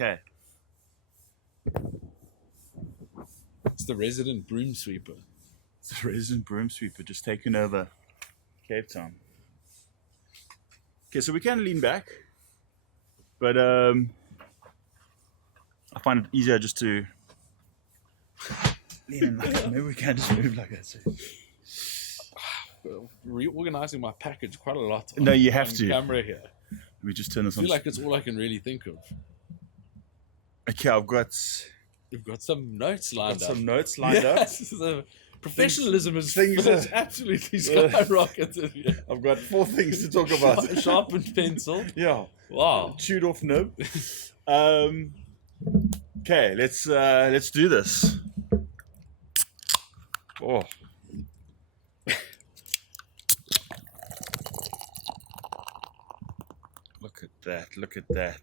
Okay. It's the resident broom sweeper. It's the resident broom sweeper just taking over Cape Town. Okay, so we can lean back, but I find it easier just to lean in like that. Maybe we can just move like that. So. Reorganizing my package quite a lot. No, you have to. Camera here. Let me just turn this I on. feel like it's all I can really think of. Okay, I've got You've got some notes lined up. some notes lined up. The professionalism is absolutely Yeah. skyrocketed. Yeah. I've got 4 things to talk about. Sharpened pencil. Yeah. Wow. Chewed off nib. Okay, let's do this. Oh. Look at that. Look at that.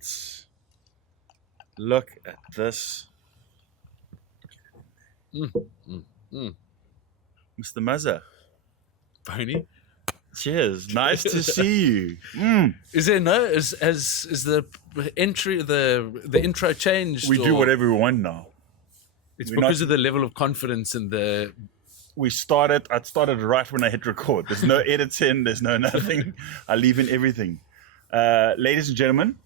Look at this. Mr. Muzza. Boney. Cheers. Nice to see you. Is there is the entry the intro changed? We do whatever we want now. It's we're because not- of the level of confidence in the. I started right when I hit record. There's no editing, there's no nothing. I leave in everything. Ladies and gentlemen,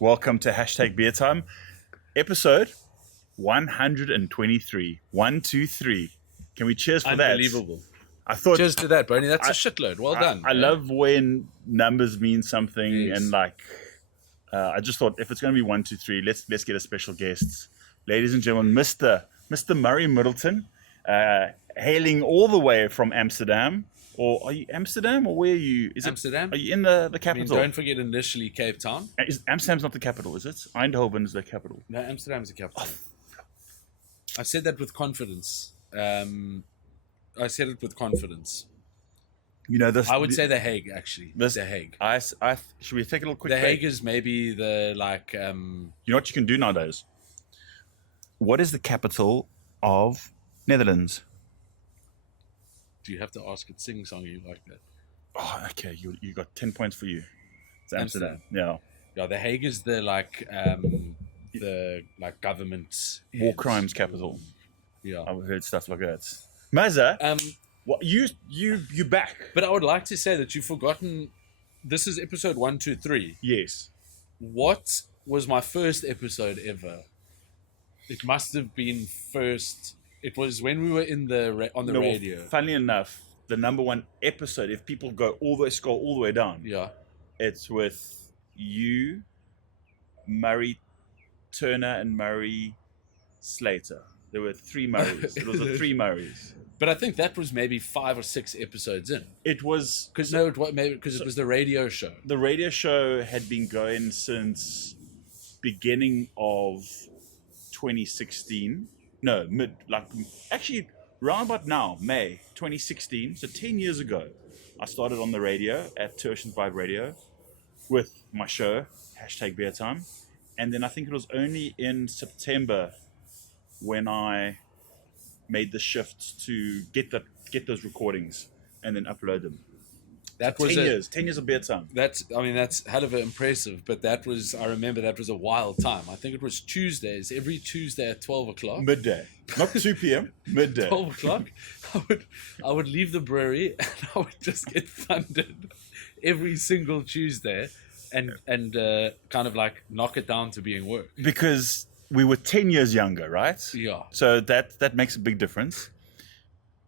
welcome to #BeerTime, episode 123. 123. Can we cheers for that? Unbelievable. I thought Cheers to that, Boney. That's a shitload. Well done. I love when numbers mean something, Yes. and like I just thought if it's going to be 123, let's get a special guest, ladies and gentlemen, Mr. Murray Middleton, hailing all the way from Amsterdam. Or are you Amsterdam, or where are you? Is Amsterdam. Are you in the I mean, capital? don't forget initially Cape Town. Amsterdam's not the capital, is it? Eindhoven is the capital. No, Amsterdam's the capital. I said that with confidence. I said it with confidence. You know this. I would say The Hague, actually. The Hague. Should we take a little quick The break? Hague is maybe the like. You know what you can do nowadays? What is the capital of Netherlands? Do you have to ask it sing-songy like that? Oh, okay. You got 10 points for you. It's Amsterdam. Yeah. Yeah, The Hague is the like government War heads. crimes capital. Yeah. I've heard stuff like that. Muzza, what you back? But I would like to say that you've forgotten. This is episode 123. Yes. What was my first episode ever? It must have been first. It was when we were in on the radio. Funnily enough, the number 1 episode, if people scroll all the way down, Yeah. it's with you, Murray Turner, and Murray Slater. There were 3 Murrays. It was the 3 Murrays. But I think that was maybe 5 or 6 episodes in. It was Because it was the radio show. the radio show had been going since beginning of 2016. No, actually round about now, May 2016. So 10 years ago, I started on the radio at Tertian 5 Radio with my show #BeerTime, and then I think it was only in September when I made the shift to get those recordings and then upload them. That was 10 years of BeerTime. That's hell of a impressive. But I remember that was a wild time. I think it was Tuesdays, every Tuesday at 12 o'clock. Midday, not 2 p.m. Midday. 12 o'clock. I would leave the brewery and I would just get thundered every single Tuesday, and kind of like knock it down to being work. Because we were 10 years younger, right? Yeah, So that makes a big difference.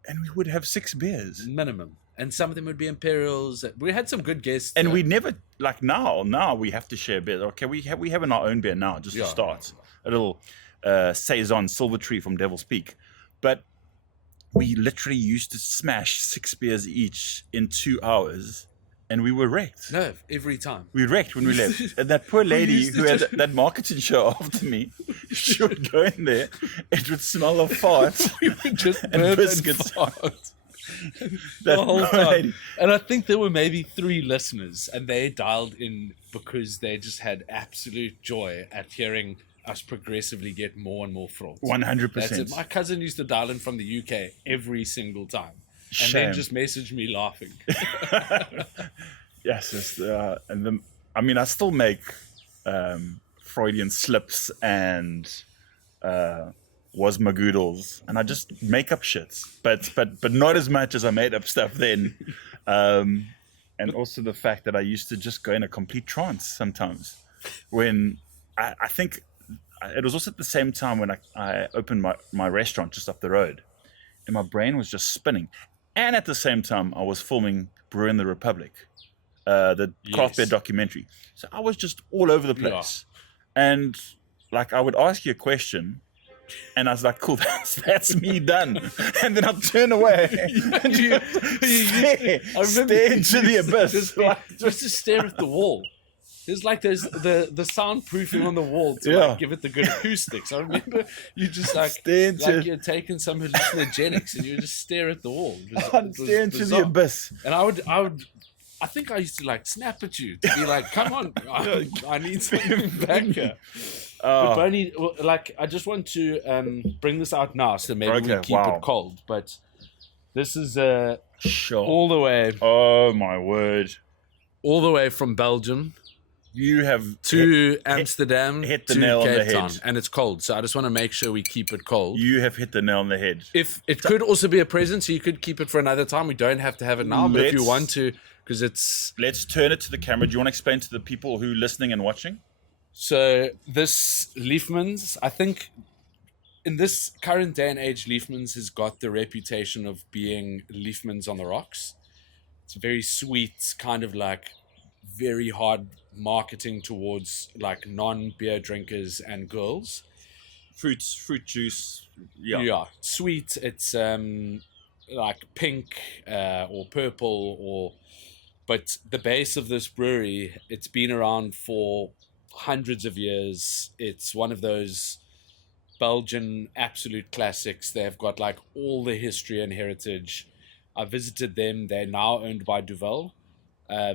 And we would have 6 beers. minimum. And some of them would be Imperials. We had some good guests. And we never, like now we have to share beers. Okay, we have our own beer now, just to start. A little Saison Silver Tree from Devil's Peak. But we literally used to smash 6 beers each in 2 hours. And we were wrecked. No, every time. We wrecked when we left. And that poor lady who had that marketing show after me, she would go in there. It would smell of farts. We would just And burp biscuits. and fart. That The whole poor time. lady. And I think there were maybe 3 listeners, and they dialed in because they just had absolute joy at hearing us progressively get more and more fraught. 100%. That's it. My cousin used to dial in from the UK every single time, and Shame. then just message me laughing. Yes, I still make Freudian slips and was magoodles, and I just make up shits, but not as much as I made up stuff then. And also the fact that I used to just go in a complete trance sometimes when I think it was also at the same time when I opened my restaurant just up the road, and my brain was just spinning. And at the same time, I was filming Brew in the Republic, the craft beer documentary. So I was just all over the place. And like I would ask you a question, and I was like, cool, that's me done. And then I'll turn away and stare into the abyss. Just to stare at the wall. There's the soundproofing on the wall to like give it the good acoustics. I remember you just like you're taking some hallucinogenics and you just stare at the wall. Stare into the abyss. And I think I used to like snap at you to be like, come on, I need something back here. But Boney, like, I just want to bring this out now, so maybe we keep it cold. But this is all the way. Oh my word! All the way from Belgium. You have to Amsterdam, hit the to nail on the Cape Town, head, and it's cold. So I just want to make sure we keep it cold. You have hit the nail on the head. If it could also be a present, so you could keep it for another time. We don't have to have it now, but if you want to, because it's. Let's turn it to the camera. Do you want to explain to the people who are listening and watching? So this Liefmans, I think, in this current day and age, Liefmans has got the reputation of being Liefmans on the rocks. It's very sweet, kind of like very hard marketing towards like non-beer drinkers and girls. Fruit juice. Sweet. It's like pink or purple but the base of this brewery, it's been around for hundreds of years. It's one of those Belgian absolute classics. They've got like all the history and heritage. I visited them. They're now owned by Duvel.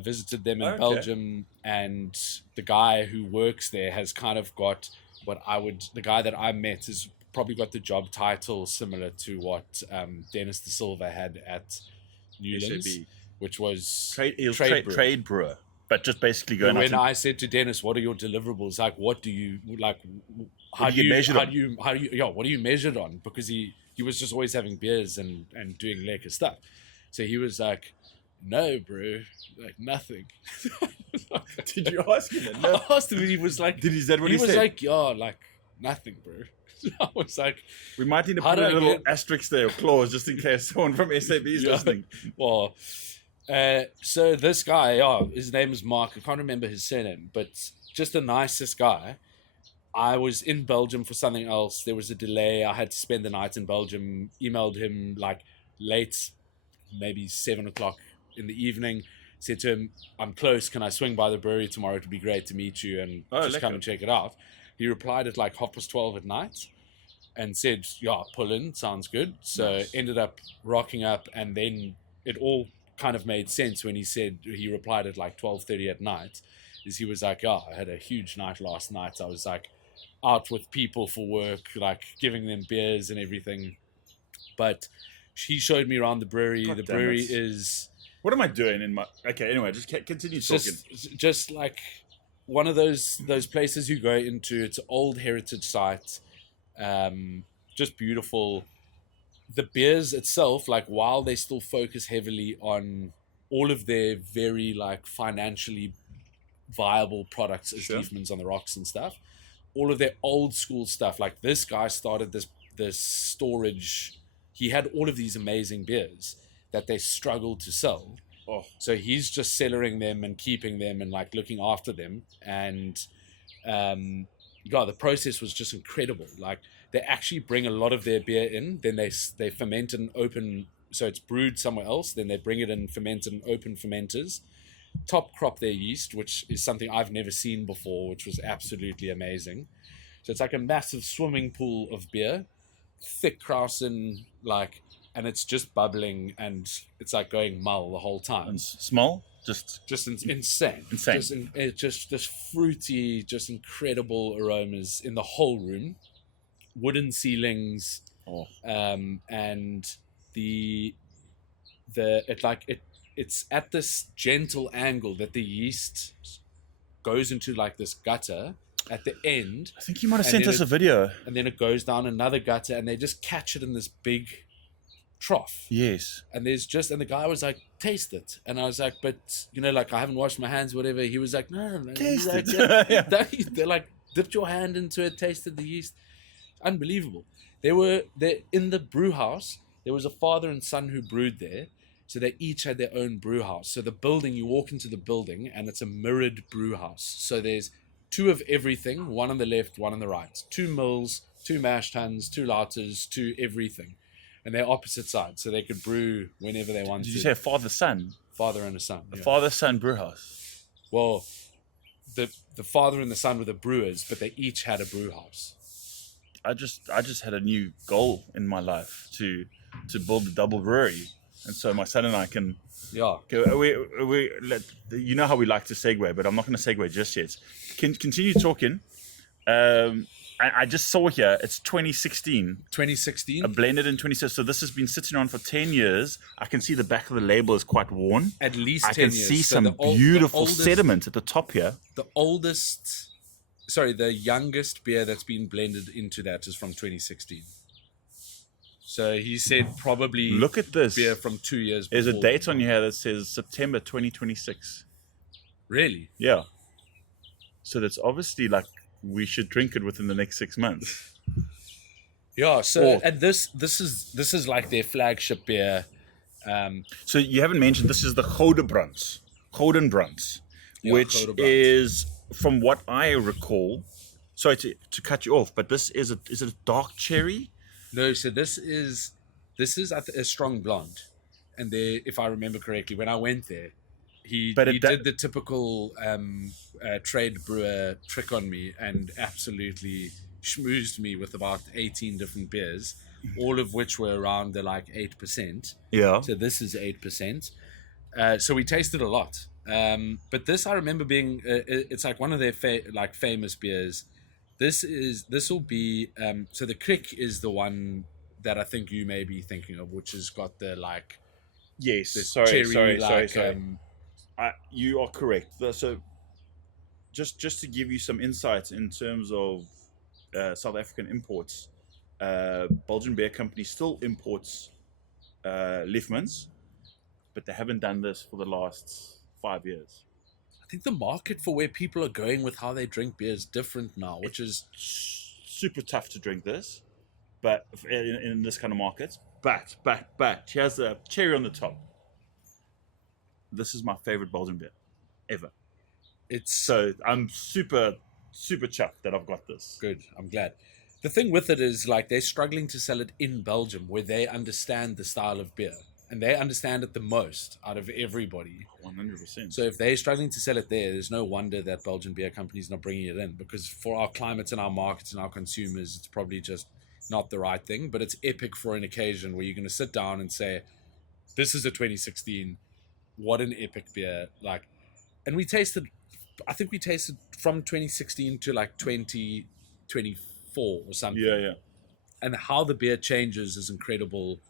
Visited them in Belgium, and the guy who works there has kind of got the guy that I met has probably got the job title similar to what Dennis De Silva had at Newlands, which was trade brewer. But just basically going. When I said to Dennis, "What are your deliverables? Like, what do you like? What are you measured on?" Because he was just always having beers and doing lekker stuff. So he was like, "No, bro, like nothing." Did you ask him that? No. I asked him, and he was like, "Did he say what he said?" He was like, "Yeah, like nothing, bro." I was like, "We might need to put a little asterisk there, or clause, just in case someone from SAB is listening." Well. So this guy, his name is Mark. I can't remember his surname, but just the nicest guy. I was in Belgium for something else. There was a delay. I had to spend the night in Belgium. Emailed him like late, maybe 7 o'clock in the evening. Said to him, "I'm close. Can I swing by the brewery tomorrow? It'd be great to meet you and come and check it out." He replied at like 12:30 at night and said, "Yeah, pull in. Sounds good." So ended up rocking up, and then it all kind of made sense when he replied at like 12:30 at night. Is he was like, "I had a huge night last night. I was like out with people for work, like giving them beers and everything." But he showed me around the brewery. The brewery is. What am I doing in my? Okay, anyway, just continue talking. Just like one of those places you go into. It's an old heritage site. Just beautiful. The beers itself, like while they still focus heavily on all of their very like financially viable products as Liefmans on the rocks and stuff, all of their old school stuff. Like this guy started this storage. He had all of these amazing beers that they struggled to sell. So he's just cellaring them and keeping them and like looking after them. And the process was just incredible. Like they actually bring a lot of their beer in, then they ferment and open, so it's brewed somewhere else, then they bring it in, ferment and open fermenters, top crop their yeast, which is something I've never seen before, which was absolutely amazing. So it's like a massive swimming pool of beer, thick krausen, like, and it's just bubbling, and it's like going mull the whole time. And small? Just insane. Just this fruity, just incredible aromas in the whole room. Wooden ceilings, and it's at this gentle angle that the yeast goes into like this gutter, at the end. I think you might have And sent then us a video. And then it goes down another gutter, and they just catch it in this big trough. Yes. And the guy was like, taste it. And I was like, but, like, I haven't washed my hands, whatever. He was like, no, man. Taste Like, it. Yeah. They're like, dipped your hand into it, tasted the yeast. Unbelievable. They in the brew house. There was a father and son who brewed there. So they each had their own brew house. So the building, you walk into the building, and it's a mirrored brew house. So there's 2 of everything, 1 on the left, 1 on the right. 2 mills, 2 mash tuns, 2 lauters, 2 everything. And they're opposite sides, so they could brew whenever they wanted. Did you say father-son? Father and a son. A Yeah. father-son brew house. Well, the father and the son were the brewers, but they each had a brew house. I just had a new goal in my life to build a double brewery, and so my son and I can. Yeah. You know how we like to segue, but I'm not going to segue just yet. Continue talking. I just saw here, it's 2016. 2016? A blended in 2016. So this has been sitting on for 10 years. I can see the back of the label is quite worn. At least 10 I can years. see So some beautiful sediment at the top here. The youngest beer that's been blended into that is from 2016. So he said probably Look at this. beer from 2 years before. There's a date on here that says September 2026. Really? Yeah. So that's obviously like we should drink it within the next 6 months. Yeah. So and this is like their flagship beer. So you haven't mentioned this is the Goudenband, Yeah, which Goudenband. is, from what I recall, sorry to cut you off, but this is it a dark cherry? No, so this is a strong blonde, and if I remember correctly, when I went there, he did the typical trade brewer trick on me and absolutely schmoozed me with about 18 different beers, all of which were around the 8%. Yeah. So this is 8%. So we tasted a lot. But this I remember being it's like one of their famous beers. This will be so the Crick is the one that I think you may be thinking of, which has got the Yes. sorry. You are correct. So just to give you some insights in terms of South African imports, Belgian Beer Company still imports Liefmans, but they haven't done this for the last 5 years. I think the market for where people are going with how they drink beer is different now, which is super tough to drink this, but in this kind of market. But here's a cherry on the top. This is my favorite Belgian beer ever. So I'm super chuffed that I've got this. Good. I'm glad. The thing with it is they're struggling to sell it in Belgium, where they understand the style of beer. And they understand it the most out of everybody. 100%. So if they're struggling to sell it there's no wonder that Belgian beer companies not bringing it in, because for our climates and our markets and our consumers, it's probably just not the right thing. But it's epic for an occasion where you're going to sit down and say, this is a 2016. What an epic beer. And I think we tasted from 2016 to 2024 or something. Yeah. And how the beer changes is incredible.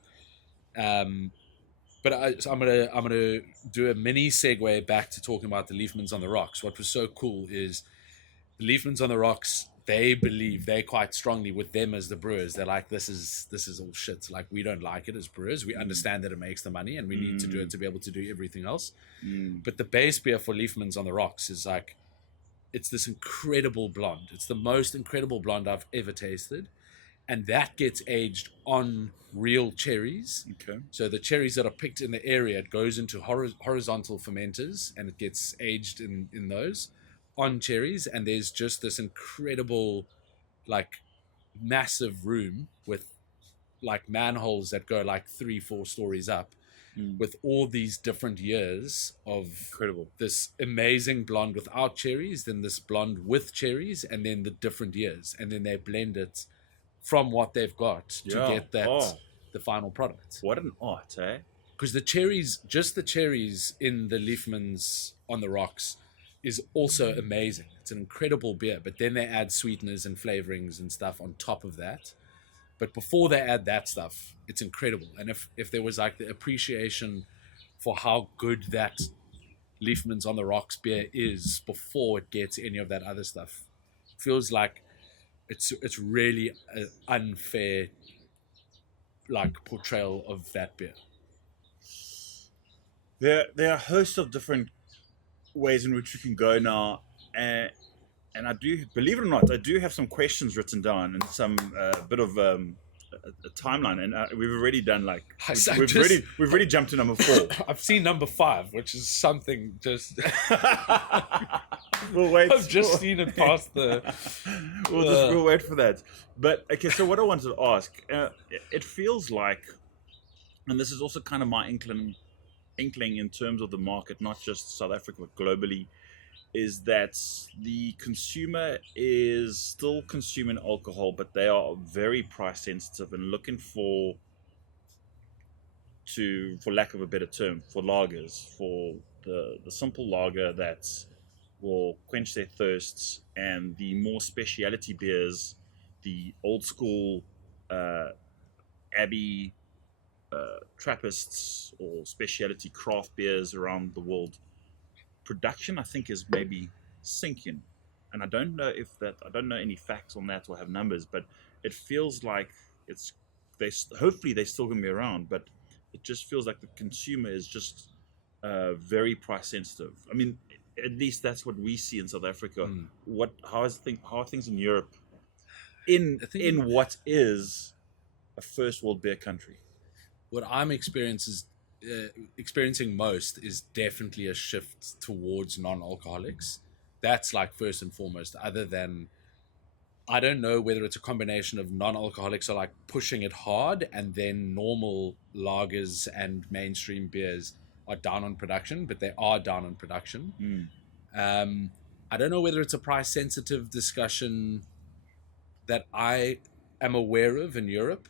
But I'm gonna do a mini segue back to talking about the Liefmans on the Rocks. What was so cool is the Liefmans on the Rocks. They believe quite strongly with them as the brewers. They're like, this is all shit. We don't like it as brewers. We understand that it makes the money, and we need to do it to be able to do everything else. But the base beer for Liefmans on the Rocks is it's this incredible blonde. It's the most incredible blonde I've ever tasted. And that gets aged on real cherries. Okay. So the cherries that are picked in the area, it goes into horizontal fermenters, and it gets aged in those on cherries. And there's just this incredible, massive room with manholes that go 3-4 stories up, with all these different years of incredible. This amazing blonde without cherries, then this blonde with cherries, and then the different years, and then they blend it from what they've got to get that the final product. What an art, eh? Because the cherries in the Liefmans on the Rocks is also amazing. It's an incredible beer, but then they add sweeteners and flavorings and stuff on top of that. But before they add that stuff, it's incredible. And if there was the appreciation for how good that Liefmans on the Rocks beer is before it gets any of that other stuff, feels like it's really an unfair like portrayal of that beer. There are a host of different ways in which you can go now, and I do, believe it or not, I do have some questions written down and some bit of a timeline, and we've already done like we've already jumped to number 4. I've seen number 5, which is something just. We'll wait. I've just seen it past the. We'll wait for that. But okay, so what I wanted to ask, it feels like, and this is also kind of my inkling in terms of the market, not just South Africa but globally, is that the consumer is still consuming alcohol, but they are very price sensitive and looking for lack of a better term, for lagers, for the simple lager that will quench their thirsts, and the more speciality beers, the old school Abbey Trappists or speciality craft beers around the world. Production, I think, is maybe sinking, and I don't know any facts on that or have numbers, but it feels like hopefully they're still going to be around, but it just feels like the consumer is just very price sensitive. I mean, at least that's what we see in South Africa. How are things in Europe in what is a first world beer country? What I'm experiencing most is definitely a shift towards non-alcoholics. That's like first and foremost, other than, I don't know whether it's a combination of non-alcoholics are like pushing it hard, and then normal lagers and mainstream beers are down on production, but they are down on production. I don't know whether it's a price sensitive discussion that I am aware of in Europe.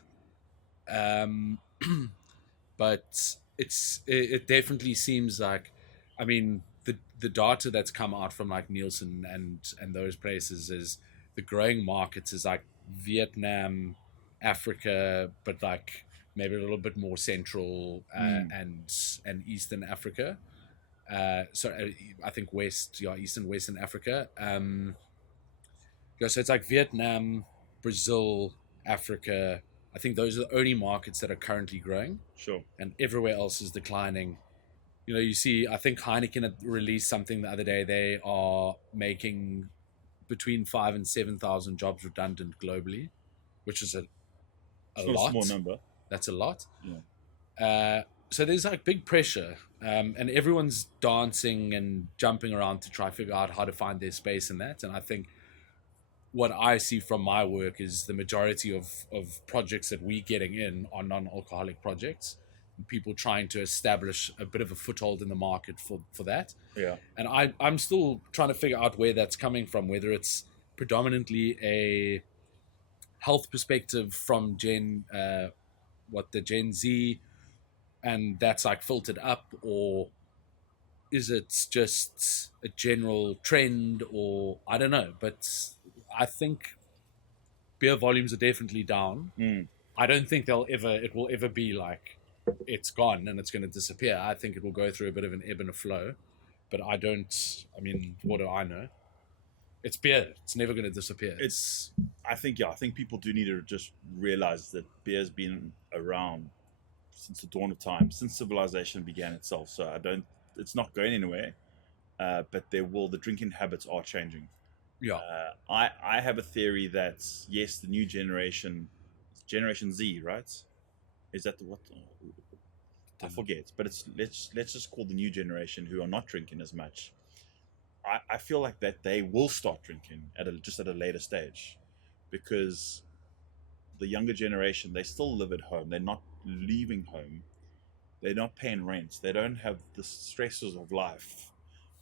But it definitely seems like, I mean, the data that's come out from like Nielsen and those places is the growing markets is like Vietnam, Africa, but like maybe a little bit more central and Eastern Africa. So I think Eastern Western Africa. So it's like Vietnam, Brazil, Africa. I think those are the only markets that are currently growing. Sure. And everywhere else is declining. You know, you see, I think Heineken had released something the other day. They are making between 5,000 and 7,000 jobs redundant globally, which is a lot. A small number. That's a lot. Yeah. So there's like big pressure, and everyone's dancing and jumping around to try to figure out how to find their space in that. And I think what I see from my work is the majority of projects that we're getting in are non-alcoholic projects. People trying to establish a bit of a foothold in the market for that. Yeah. And I'm still trying to figure out where that's coming from, whether it's predominantly a health perspective from Gen Z, and that's like filtered up, or is it just a general trend, or I don't know. But I think beer volumes are definitely down. I don't think it will ever be like it's gone and it's going to disappear. I think it will go through a bit of an ebb and a flow, but I mean, what do I know? It's beer. It's never going to disappear. I think people do need to just realize that beer's been around since the dawn of time, since civilization began itself. So it's not going anywhere, but the drinking habits are changing. Yeah. I have a theory that, yes, the new Generation Z, right? Is that what? I forget, but let's just call the new generation who are not drinking as much. I feel like that they will start drinking at a later stage, because the younger generation, they still live at home. They're not leaving home. They're not paying rent. They don't have the stresses of life,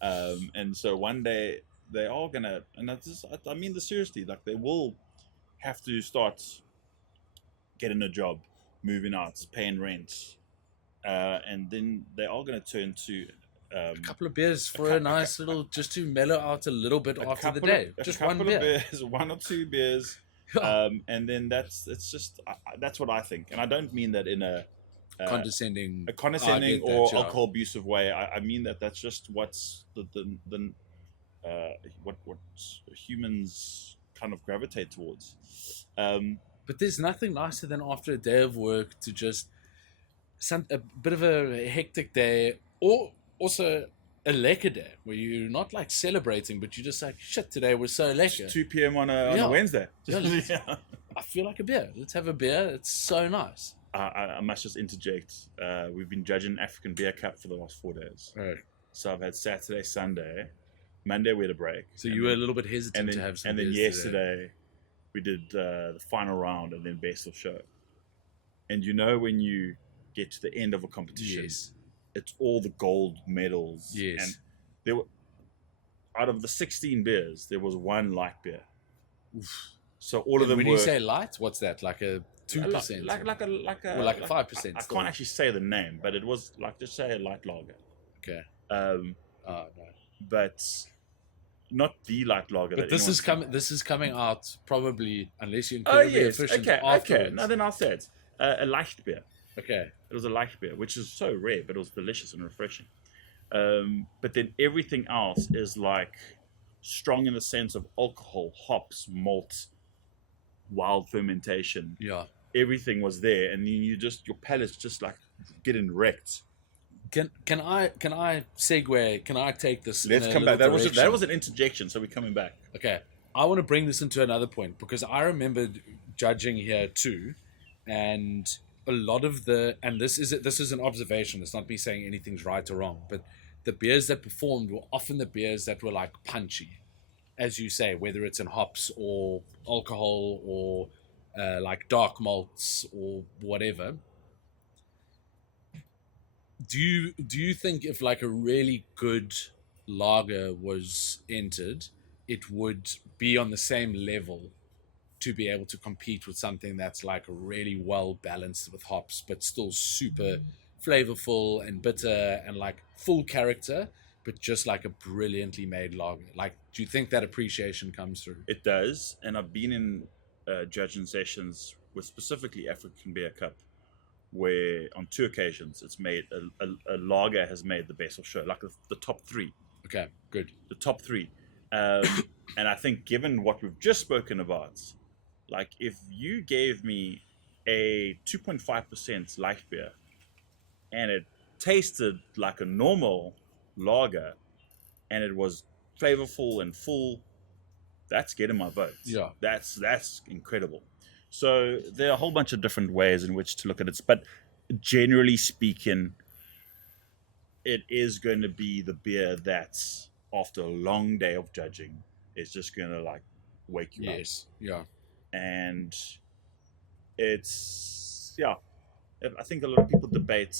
and so one day they are gonna. And I mean this seriously. Like, they will have to start getting a job, moving out, paying rent, and then they are going to turn to a couple of beers for a nice little, just to mellow out a little bit after the day. Just one beer. Beers, 1 or 2 beers, and then that's what I think. And I don't mean that in a condescending or alcohol abusive way. I mean that's just what's what humans kind of gravitate towards. But there's nothing nicer than after a day of work to just a bit of a hectic day, or also a lekker day where you're not like celebrating, but you're just like, shit, today was so lekker. 2 p.m. on a Wednesday. Yeah. I feel like a beer. Let's have a beer. It's so nice. I must just interject. We've been judging African Beer Cup for the last 4 days. Right. So I've had Saturday, Sunday, Monday we had a break. So you were a little bit hesitant to have some. And then yesterday we did the final round and then best of show. And you know when you get to the end of a competition, yes, it's all the gold medals. Yes. And there were, out of the 16 beers, there was one light beer. Oof. So all of them when were... you say light, what's that? Like a 2%? Like a or like a 5%. I can't actually say the name, but it was like, just say a light lager. Okay. Oh no. But not the light lager. But this is coming out probably, unless you're Oh incredibly yes, efficient okay. afterwards. No, then I'll say it. A light beer. Okay. It was a light beer, which is so rare, but it was delicious and refreshing. But then everything else is like strong in the sense of alcohol, hops, malt, wild fermentation. Yeah. Everything was there, and then your palate's just like getting wrecked. Can I segue? Can I take this? Let's come back. That was an interjection, so we're coming back. Okay. I want to bring this into another point because I remember judging here too, and a lot of this is an observation. It's not me saying anything's right or wrong, but the beers that performed were often the beers that were like punchy, as you say, whether it's in hops or alcohol or like dark malts or whatever. Do you think if like a really good lager was entered, it would be on the same level to be able to compete with something that's like really well balanced with hops, but still super flavorful and bitter and like full character, but just like a brilliantly made lager? Like, do you think that appreciation comes through? It does, and I've been in judging sessions with specifically African Beer Cup, where on 2 occasions it's made a lager has made the best of show, like the top 3. Okay, good. The top 3, and I think given what we've just spoken about, like if you gave me a 2.5% light beer and it tasted like a normal lager and it was flavorful and full, that's getting my vote. Yeah, that's incredible. So there are a whole bunch of different ways in which to look at it, but generally speaking, it is going to be the beer that's after a long day of judging is just going to like wake you up. Yes, yeah. And it's, I think a lot of people debate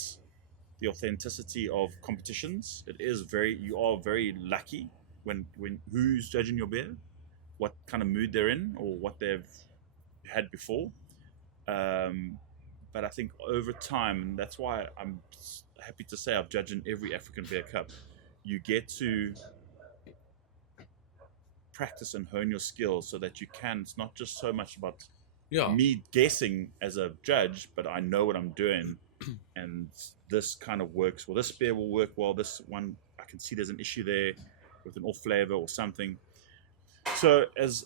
the authenticity of competitions. You are very lucky when who's judging your beer, what kind of mood they're in or what they've had before. But I think over time, and that's why I'm happy to say I've judged in every African Beer Cup, you get to practice and hone your skills so that you can, it's not just so much about me guessing as a judge, but I know what I'm doing and this kind of works well. This beer will work well. This one, I can see there's an issue there with an off flavor or something. So as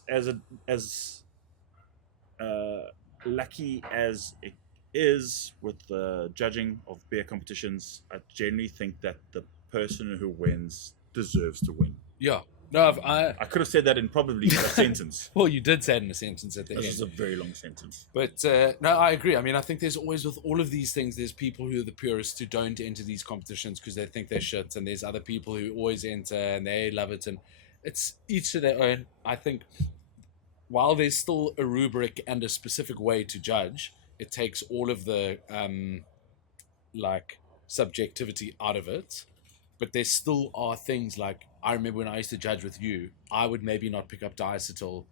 lucky as it is with the judging of beer competitions, I generally think that the person who wins deserves to win. Yeah. No, I could have said that in probably a sentence. Well, you did say it in a sentence at the end. This is a very long sentence. But no, I agree. I mean, I think there's always, with all of these things, there's people who are the purists who don't enter these competitions because they think they're shit, and there's other people who always enter and they love it, and it's each to their own. I think while there's still a rubric and a specific way to judge, it takes all of the like subjectivity out of it. But there still are things like, I remember when I used to judge with you, I would maybe not pick up diacetyl,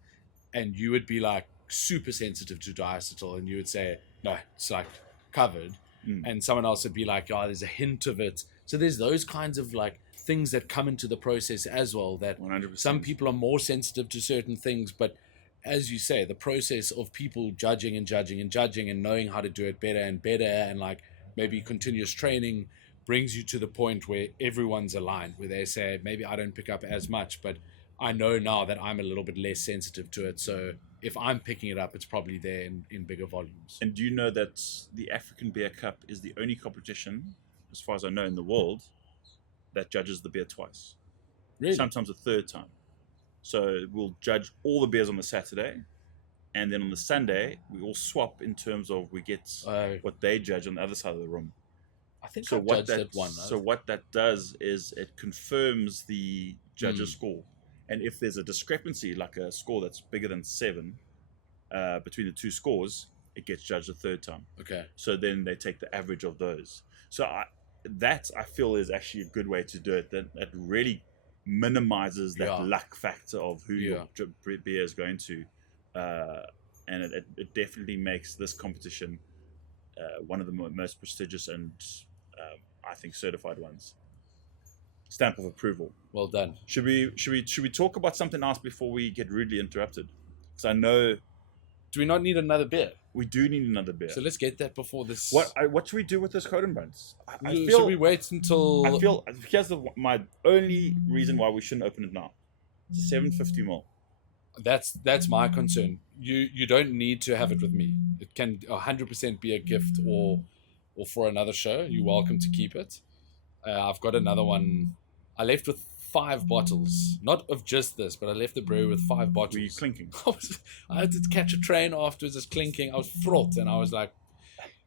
and you would be like super sensitive to diacetyl, and you would say, no, it's like covered. And someone else would be like, oh, there's a hint of it. So there's those kinds of like things that come into the process as well, that 100%. Some people are more sensitive to certain things, but as you say, the process of people judging and judging and judging and knowing how to do it better and better, and like maybe continuous training brings you to the point where everyone's aligned, where they say, maybe I don't pick up as much, but I know now that I'm a little bit less sensitive to it. So if I'm picking it up, it's probably there in bigger volumes. And do you know that the African Beer Cup is the only competition, as far as I know, in the world that judges the beer twice? Really? Sometimes a third time. So we'll judge all the beers on the Saturday, and then on the Sunday we all swap in terms of we get what they judge on the other side of the room. I think So I've what judged that it one. so what that does is it confirms the judge's score, and if there's a discrepancy, like a score that's bigger than 7 between the two scores, it gets judged a third time. Okay. So then they take the average of those. So I feel is actually a good way to do it. That really minimizes that luck factor of who your beer is going to, and it definitely makes this competition one of the most prestigious and I think certified ones. Stamp of approval. Well done. Should we talk about something else before we get rudely interrupted? Because I know. Do we not need another beer? We do need another beer. So let's get that before this. What should we do with this Goudenband? Should we wait until? I feel here's my only reason why we shouldn't open it now. It's 750 ml. That's my concern. You don't need to have it with me. It can 100% be a gift or for another show. You're welcome to keep it. I've got another one. I left with 5 bottles, not of just this, but I left the brewery with 5 bottles. Were you clinking? I had to catch a train afterwards, just clinking. I was fraught, and I was like,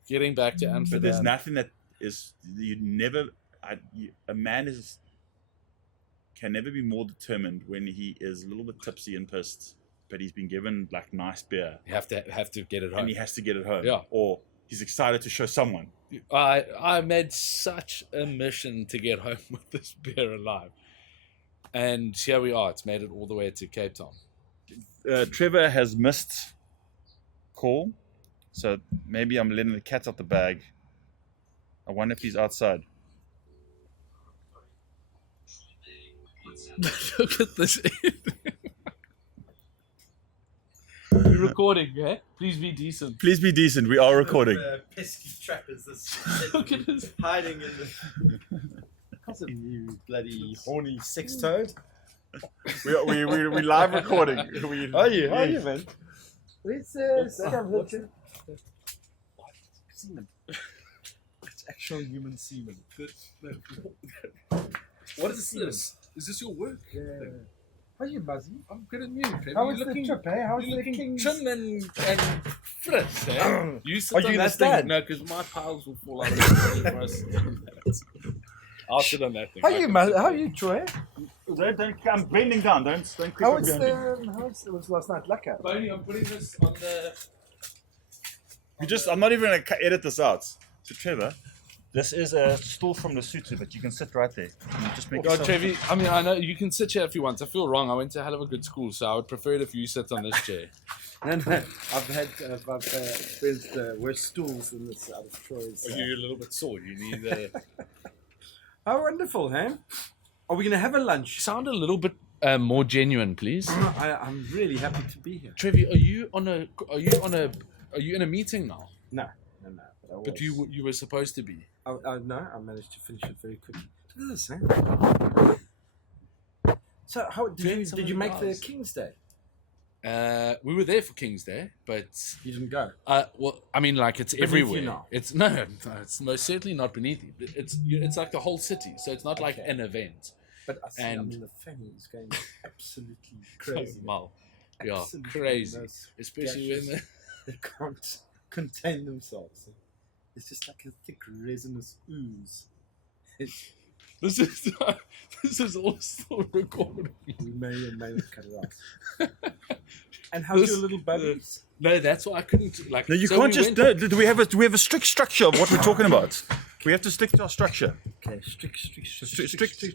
getting back to Amsterdam. But there's nothing that is a man can never be more determined when he is a little bit tipsy and pissed, but he's been given like nice beer. You have to get it home, and he has to get it home. Yeah, or he's excited to show someone. I made such a mission to get home with this beer alive. And here we are. It's made it all the way to Cape Town. Trevor has missed call, so maybe I'm letting the cat out the bag. I wonder if he's outside. Look at this. We're recording, yeah? Please be decent. Please be decent. We are recording. Pesky trappers. This Look at this. hiding in the. Because of you, bloody horny sex toad. we live recording. How are you, man? Where's semen? It's actual human semen. What is this? Is this your work? Yeah. How are you, Muzzy? I'm good at you. Trevor. How was the trip, eh? How was You're the looking King's? trim and fresh, eh? You sit Are you on gonna that stand? thing. No, because my piles will fall out of the way for us. I'll sit on that thing. How are you, Muzzy? How are you, Troy? Don't I'm bending down. Don't creep How up was behind me. it was last night? Lekker. Boney, I'm putting this on the... I'm not even going to edit this out. So Trevor, this is a stool from Lesotho, but you can sit right there. Just make God, Trevor, I mean, I know you can sit here if you want. I feel wrong. I went to a hell of a good school, so I would prefer it if you sit on this chair. No. I've experienced worse stools than this out of Troy's. Are you a little bit sore? You need a... How wonderful, huh? Are we going to have a lunch? Sound a little bit more genuine, please. I'm really happy to be here. Trevor, are you in a meeting now? No. But you were supposed to be. No, I managed to finish it very quickly. Look at this, huh? So, how did you make the King's Day? We were there for King's Day, but You didn't go. well, I mean, like it's Beneath everywhere. you now. It's no, it's most certainly not beneath you. It's like the whole city, so it's not like an event. But I mean, the family is going absolutely crazy. Mal. Yeah, Absolutely crazy. those Especially when gashes, they can't contain themselves. It's just like a thick resinous ooze. this is all still recording. We may or may not cut it off. And how's your little buddies? No, that's why I couldn't like. No, you so can't we just. went- Do we have a strict structure of what we're talking about? We have to stick to our structure. Okay, stick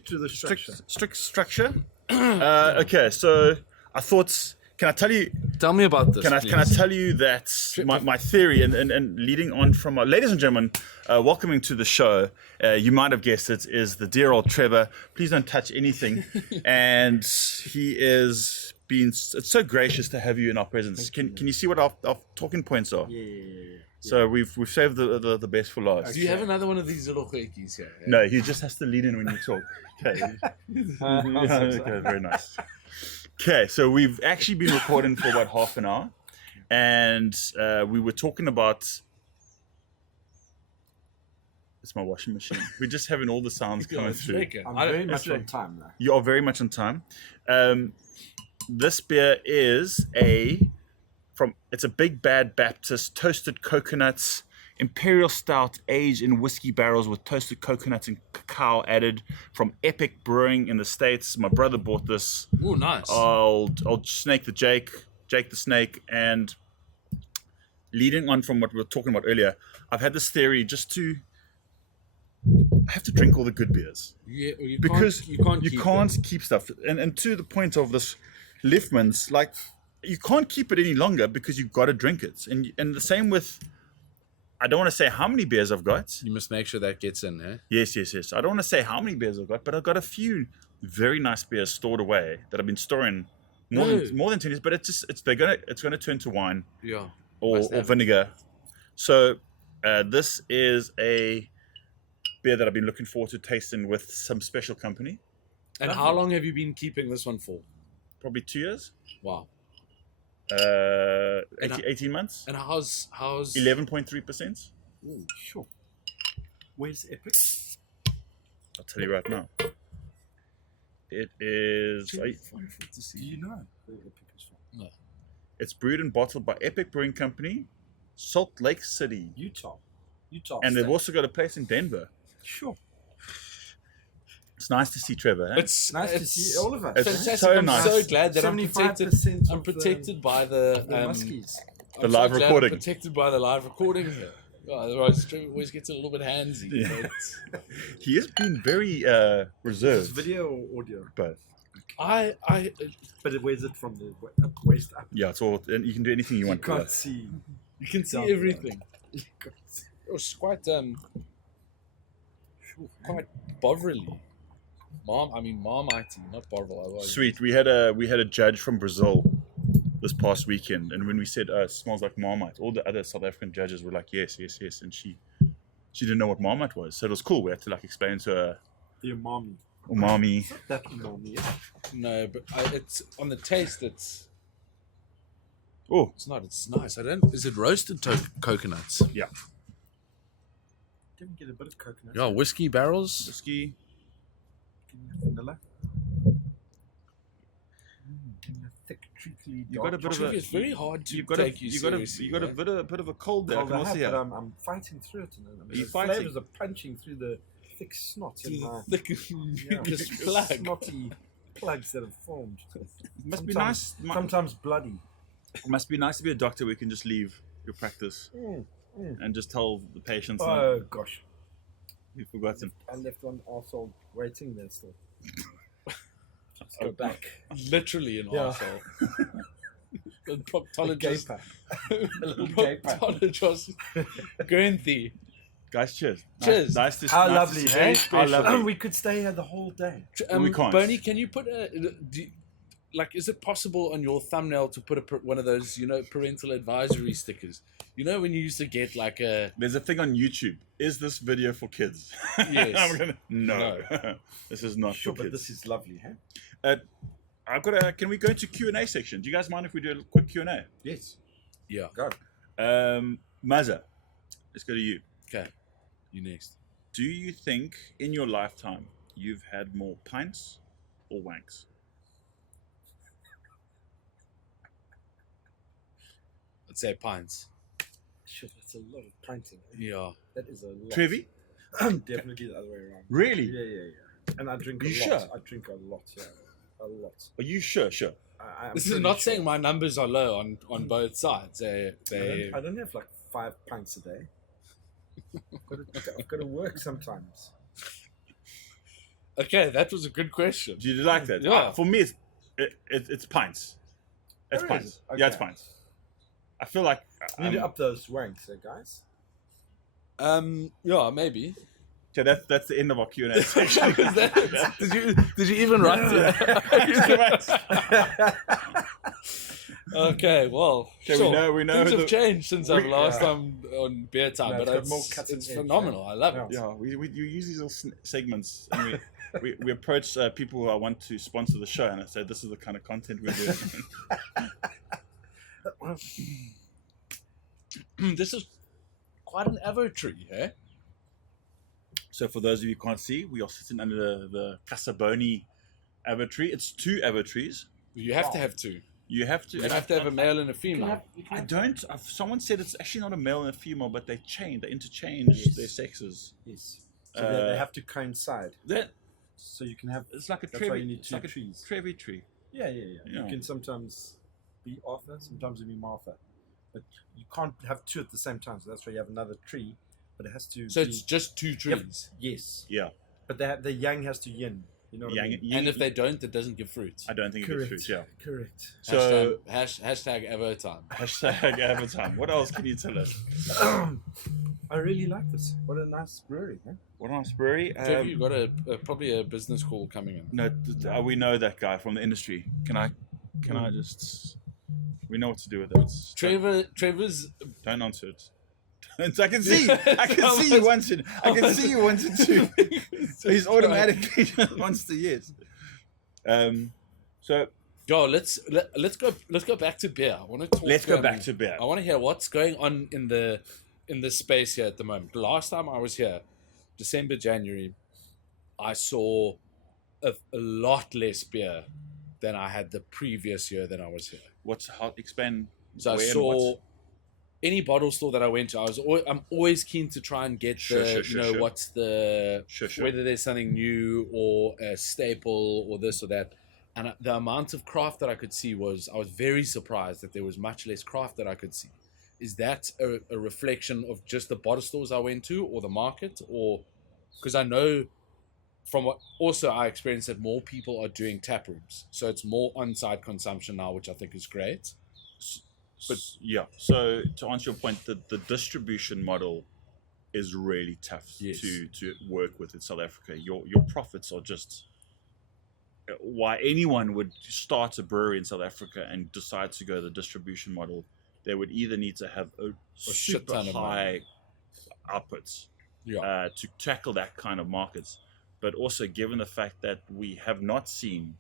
to the structure. Strict structure. Okay, so I thought. Can I tell you? Tell me about this. Can I please. tell you that my theory and leading on from ladies and gentlemen, welcoming to the show. You might have guessed it is the dear old Trevor. Please don't touch anything. And he is it's so gracious to have you in our presence. Can you see what our talking points are? Yeah. So we've saved the best for last. Do you have another one of these little quickies here? No, he just has to lean in when you talk. Okay. Okay, very nice. Okay, so we've actually been recording for about half an hour, and we were talking about. It's my washing machine. We're just having all the sounds coming through. I'm very much on time now. You are very much on time. This beer is it's a Big Bad Baptist toasted coconuts imperial stout aged in whiskey barrels with toasted coconuts and cacao added from Epic Brewing in the States. My brother bought this. Oh, nice. I'll snake the Jake the snake, and leading on from what we were talking about earlier, I've had this theory I have to drink all the good beers. Yeah, because you can't keep stuff. And to the point of this Liefmans, like, you can't keep it any longer because you've got to drink it. And the same with, I don't want to say how many beers I've got. You must make sure that gets in, eh? Yes. I don't want to say how many beers I've got, but I've got a few very nice beers stored away that I've been storing more than 10 years. But it's gonna turn to wine, or vinegar. So this is a beer that I've been looking forward to tasting with some special company. And how long have you been keeping this one for? Probably 2 years. Wow. 18 months. And how's 11.3%. Ooh, sure. Where's Epic? I'll tell you right now. It is. Do you know where Epic is from? No. It's brewed and bottled by Epic Brewing Company, Salt Lake City, Utah. And they've also got a place in Denver. Sure. It's nice to see Trevor. Eh? It's nice to see all of us. It's fantastic. so I'm nice. so glad that I'm 75% protected by the muskies. The live recording. I'm protected by the live recording here. Otherwise, Trevor always gets a little bit handsy. Yeah. He has been very reserved. Is this video or audio? Both. But where's it from the waist up? Yeah, it's all. And you can do anything you want. You can't see. You can see everything. It was quite bovrily. Marmite, not bovril. Sweet. We had a judge from Brazil this past weekend, and when we said it smells like Marmite, all the other South African judges were like, yes, and she didn't know what Marmite was, so it was cool. We had to explain to her the umami. Umami. That umami. No, but it's on the taste. It's not. It's nice. Is it roasted coconuts? Yeah. Didn't get a bit of coconut. Yeah, whiskey barrels. Whiskey. Vanilla. Thick, treacly. You got a bit of a. It's very hard to you got a bit of a cold there. I can also hear. But I'm fighting through it. And the flavors are punching through the thick snot in my snotty plugs that have formed. It must be nice. Sometimes bloody. It must be nice to be a doctor where you can just leave your practice and just tell the patients. Oh gosh, you've forgotten. I left one arsehole waiting there still. Let's go back. Literally an arsehole. The proctologist. A little proctologist. Guernsey. Guys, cheers. Cheers. Nice to How nice lovely, to hey? How lovely. We could stay here the whole day. We can't. Boney, can you put is it possible on your thumbnail to put one of those, parental advisory stickers? You know when you used to get There's a thing on YouTube. Is this video for kids? Yes. No. This is not Sure, for kids. but this is lovely, huh? Can we go to Q&A section? Do you guys mind if we do a quick Q&A? Yes. Yeah. Go. Muzza, let's go to you. Okay. You next. Do you think in your lifetime you've had more pints or wanks? I'd say pints. Shit, that's a lot of pinting. Yeah. That is a lot. Trevi? Definitely the other way around. Really? Yeah. And I drink a lot. Sure? I drink a lot, yeah. A lot. Are you sure? This is not saying my numbers are low on both sides. I don't have 5 pints a day. I've got to work sometimes. Okay, that was a good question. Do you like that? Yeah. For me, it's pints. It's There pints. is? Okay. Yeah, it's pints. I feel like We need to up those wanks, guys. Yeah, maybe. So that's the end of our Q&A section. Did you even write it? Okay, well, Okay, sure. we know Things have the- changed since our last Yeah. time on beer time, No, but it's got more it's cuts and edge, phenomenal. I love it. Yeah. Yeah, we use these little segments, and we approach people who want to sponsor the show, and I say this is the kind of content we're doing. This is quite an Avo tree, eh? So for those of you who can't see, we are sitting under the Boney Avo tree. It's 2 Avo trees. You have to have two. You have to. You and have to have a male and a female. I don't. Someone said it's actually not a male and a female, but they interchange Yes. their sexes. Yes. So they Uh, have to coincide. That So you can have. it's like a That's why Trevi. you need It's two like a trees. Trevi tree. Yeah. Yeah. You can sometimes be Arthur, sometimes you be Martha, but you can't have 2 at the same time. So that's why you have another tree, but it has to. So be, it's just 2 trees. yes, Yeah. but the yang has to yin. You know what I mean? And if they don't, it doesn't give fruit. I don't think it Correct. gets fruit. Yeah. Correct. So Hashtag Avo time. hashtag Avatar. What else can you tell us? I really like this. What a nice brewery, huh? What else, brewery? Trevor, you got probably a business call coming in. No, we know that guy from the industry. Can I just? We know what to do with it. Trevor's Don't answer it. I can see. I can see you wanted. I can see you wanted to. So he's automatically wants to yes. So Yo, let's go back to beer. I want to talk. let's go back to beer. I want to hear what's going on in the space here at the moment. Last time I was here, December, January, I saw a lot less beer than I had the previous year than I was here. Expand? So I where and saw what? any bottle store that I went to. I'm always keen to try and get Sure. what's the Sure. whether there's something new or a staple or this or that. And the amount of craft that I could see I was very surprised that there was much less craft that I could see. Is that a reflection of just the bottle stores I went to or the market? Or because I know from what also I experienced that more people are doing tap rooms. So it's more on-site consumption now, which I think is great. But yeah, so to answer your point, the distribution model is really tough Yes. to work with in South Africa. Your profits are just why anyone would start a brewery in South Africa and decide to go the distribution model. They would either need to have a shit super ton of high outputs to tackle that kind of markets, but also given the fact that we have not seen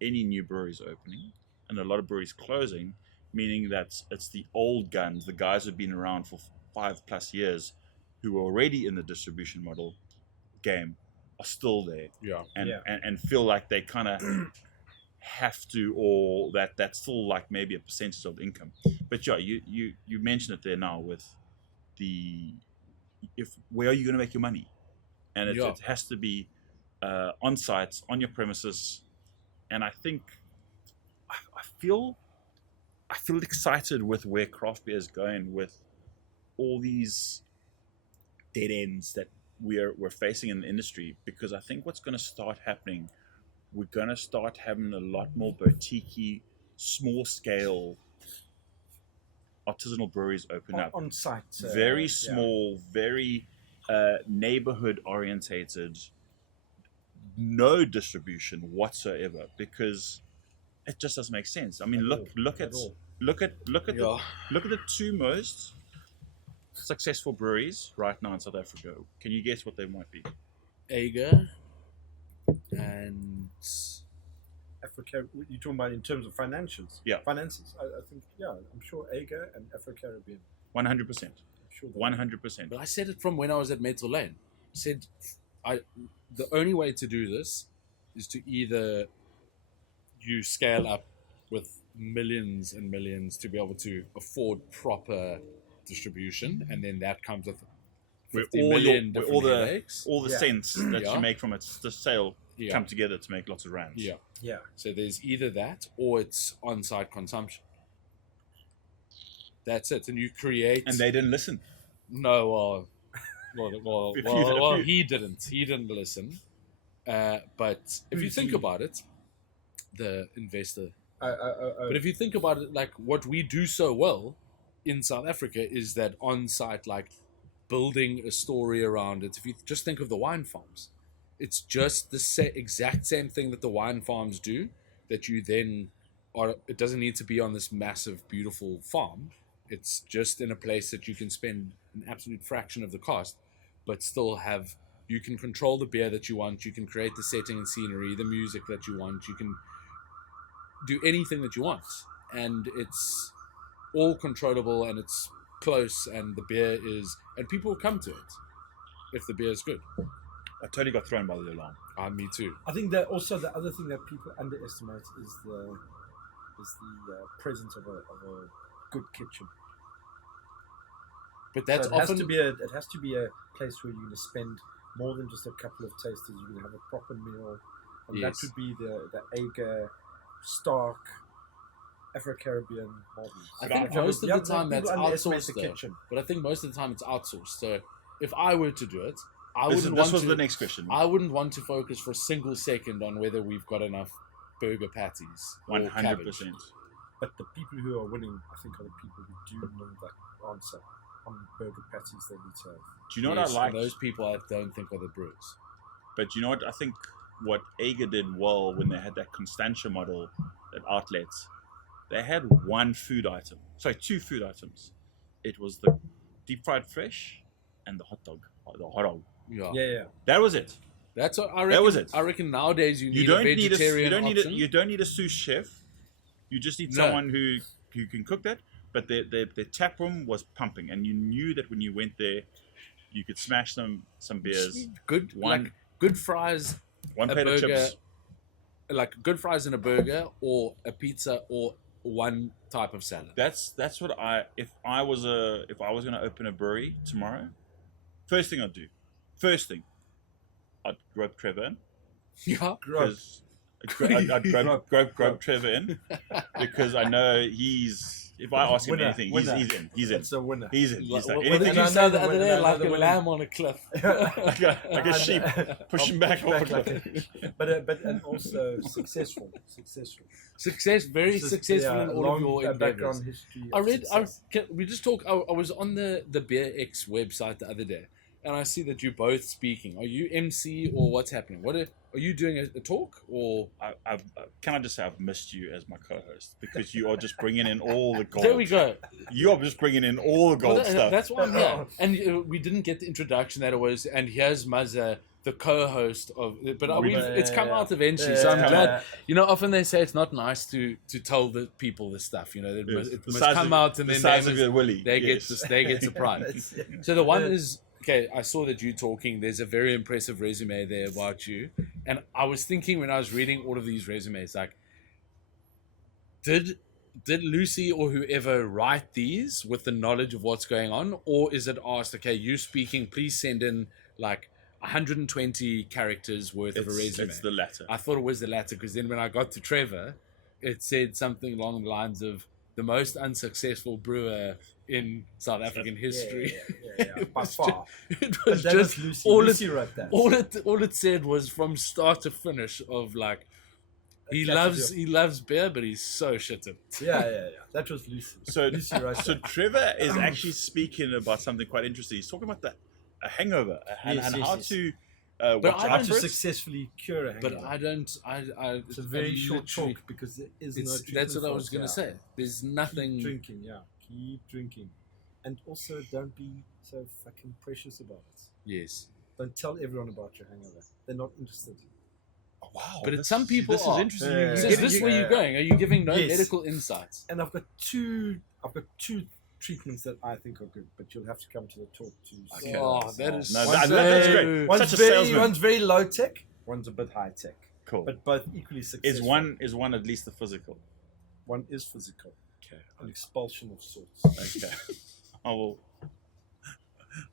any new breweries opening and a lot of breweries closing, meaning that it's the old guns, the guys who've been around for 5+ years, who are already in the distribution model game, are still there and feel like they kind of have to, or that's still like maybe a percentage of income. But yeah, you mentioned it there now with where are you going to make your money? And it has to be on site, on your premises. And I think I feel excited with where craft beer is going, with all these dead ends that we're facing in the industry, because I think what's going to start happening, we're going to start having a lot more boutique, small scale artisanal breweries open up on site. very small, very neighborhood orientated, no distribution whatsoever, because it just doesn't make sense. I mean, look at the 2 most successful breweries right now in South Africa. Can you guess what they might be? Ager and Africa. You're talking about in terms of financials. Yeah. Finances. I think. Yeah, I'm sure Ager and Afro-Caribbean. 100%. I'm sure. 100%. But I said it from when I was at Metal Lane. I said the only way to do this is to either you scale up with millions and millions to be able to afford proper distribution, and then that comes with 50 million different headaches. all the cents that Yeah. you make from it, the sale, Yeah. come together to make lots of rands. Yeah. Yeah. So there's either that or it's on-site consumption. That's it, and you create. And they didn't listen. No, well, If you- he didn't. He didn't listen. But if you think about it, the investor. But if you think about it, like what we do so well in South Africa is that on-site, like building a story around it. If you just think of the wine farms, it's just the exact same thing that the wine farms do, that you then are. It doesn't need to be on this massive, beautiful farm. It's just in a place that you can spend an absolute fraction of the cost, but still have. You can control the beer that you want. You can create the setting and scenery, the music that you want. You can do anything that you want, and it's all controllable, and it's close, and the beer is, and people will come to it if the beer is good. I totally got thrown by the alarm. Me too. I think that also the other thing that people underestimate is the presence of a good kitchen. But that's so it often has to be a place where you're going to spend more than just a couple of tasters. You're going to have a proper meal, and Yes. that would be the Ager, Stark, Afro-Caribbean models. I think most of the time that's outsourced the though. kitchen. But I think most of the time it's outsourced. So if I were to do it, This was the next question. I wouldn't want to focus for a single second on whether we've got enough burger patties. or 100%. cabbage. But the people who are winning, I think, are the people who do know that answer on burger patties they need to have. Do you know Yes, what I like? and those people I don't think are the brewers. But you know what? I think what Ager did well when they had that Constantia model at outlets, they had two food items. It was the deep fried fish and the hot dog. Yeah. Yeah. That was it. That's what I reckon. That was it. I reckon nowadays you need don't a need vegetarian option. you don't need a sous chef. You just need No. someone who can cook that. But their tap room was pumping, and you knew that when you went there, you could smash some beers. Good, good fries, One a plate of burger, chips. like good fries and a burger, or a pizza, or one type of salad. That's what if I was going to open a brewery tomorrow, first thing I'd do, I'd rope Trevor in. Yeah, Because I'd rope Trevor in because I know if I ask him Winner, anything, winner. He's in. It's a winner. He's in. He's like, what anything did you I say know the the other winner, day? I know Like the a winner. lamb on a cliff. like a sheep pushing back off a cliff. But and also successful. Very successful in all of your endeavors. background history. We just talk. I was on the BeerEx website the other day, and I see that you're both speaking. Are you MC or what's happening? Are you doing a talk or? Can I just say I've missed you as my co-host because you are just bringing in all the gold. There we go. You are just bringing in all the gold stuff. That's why I'm here. And we didn't get the introduction that it was. And here's Muzza, the co-host of. But it's come out eventually, so I'm glad. You know, often they say it's not nice to tell the people this stuff. You know, it must come out, and then they get surprised. So the one is. Okay, I saw that you talking. There's a very impressive resume there about you. And I was thinking when I was reading all of these resumes, like, did Lucy or whoever write these with the knowledge of what's going on? Or is it asked, okay, you speaking, please send in like 120 characters worth of a resume? It's the latter. I thought it was the latter because then when I got to Trevor, it said something along the lines of the most unsuccessful brewer in South African history. Yeah. By far. It was just Lucy. all Lucy wrote that. all it said was from start to finish of like he loves beer, but he's so shitted. Yeah. That was Lucy. So Lucy wrote that. Trevor is actually speaking about something quite interesting. He's talking about a hangover and how to how to successfully cure a hangover. But I don't. It's a very short talk because there is no treatment. That's what I was going to say. There's nothing. Keep drinking, Keep drinking. And also don't be so fucking precious about it. Yes. Don't tell everyone about your hangover. They're not interested. Oh, wow. But some people this are. is interesting. Yeah. Is this where you're going? Are you giving no Yes. medical insights? And I've got two treatments that I think are good, but you'll have to come to the talk to. Okay. Oh, that is that's great. One's Such a salesman. one's very low tech, one's a bit high tech. Cool. But both equally successful. Is one at least the physical? One is physical. Okay. An expulsion of sorts. Okay.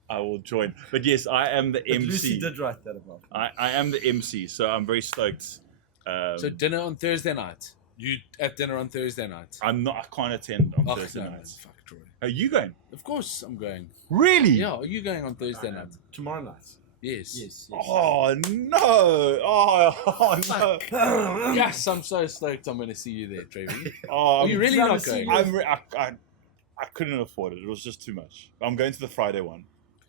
I will join. But yes, I am the But MC. Lucy did write that about me. I am the MC, so I'm very stoked. So dinner on Thursday night. You at dinner on Thursday night? I can't attend on Thursday no, night. fuck, Troy. Are you going? Of course I'm going. Really? Yeah, are you going on Thursday night? Tomorrow night. Yes. Yes. Oh no! Oh no! Yes, I'm so stoked I'm going to see you there, Trevor. Oh, Are you really not going? I couldn't afford it. It was just too much. I'm going to the Friday one.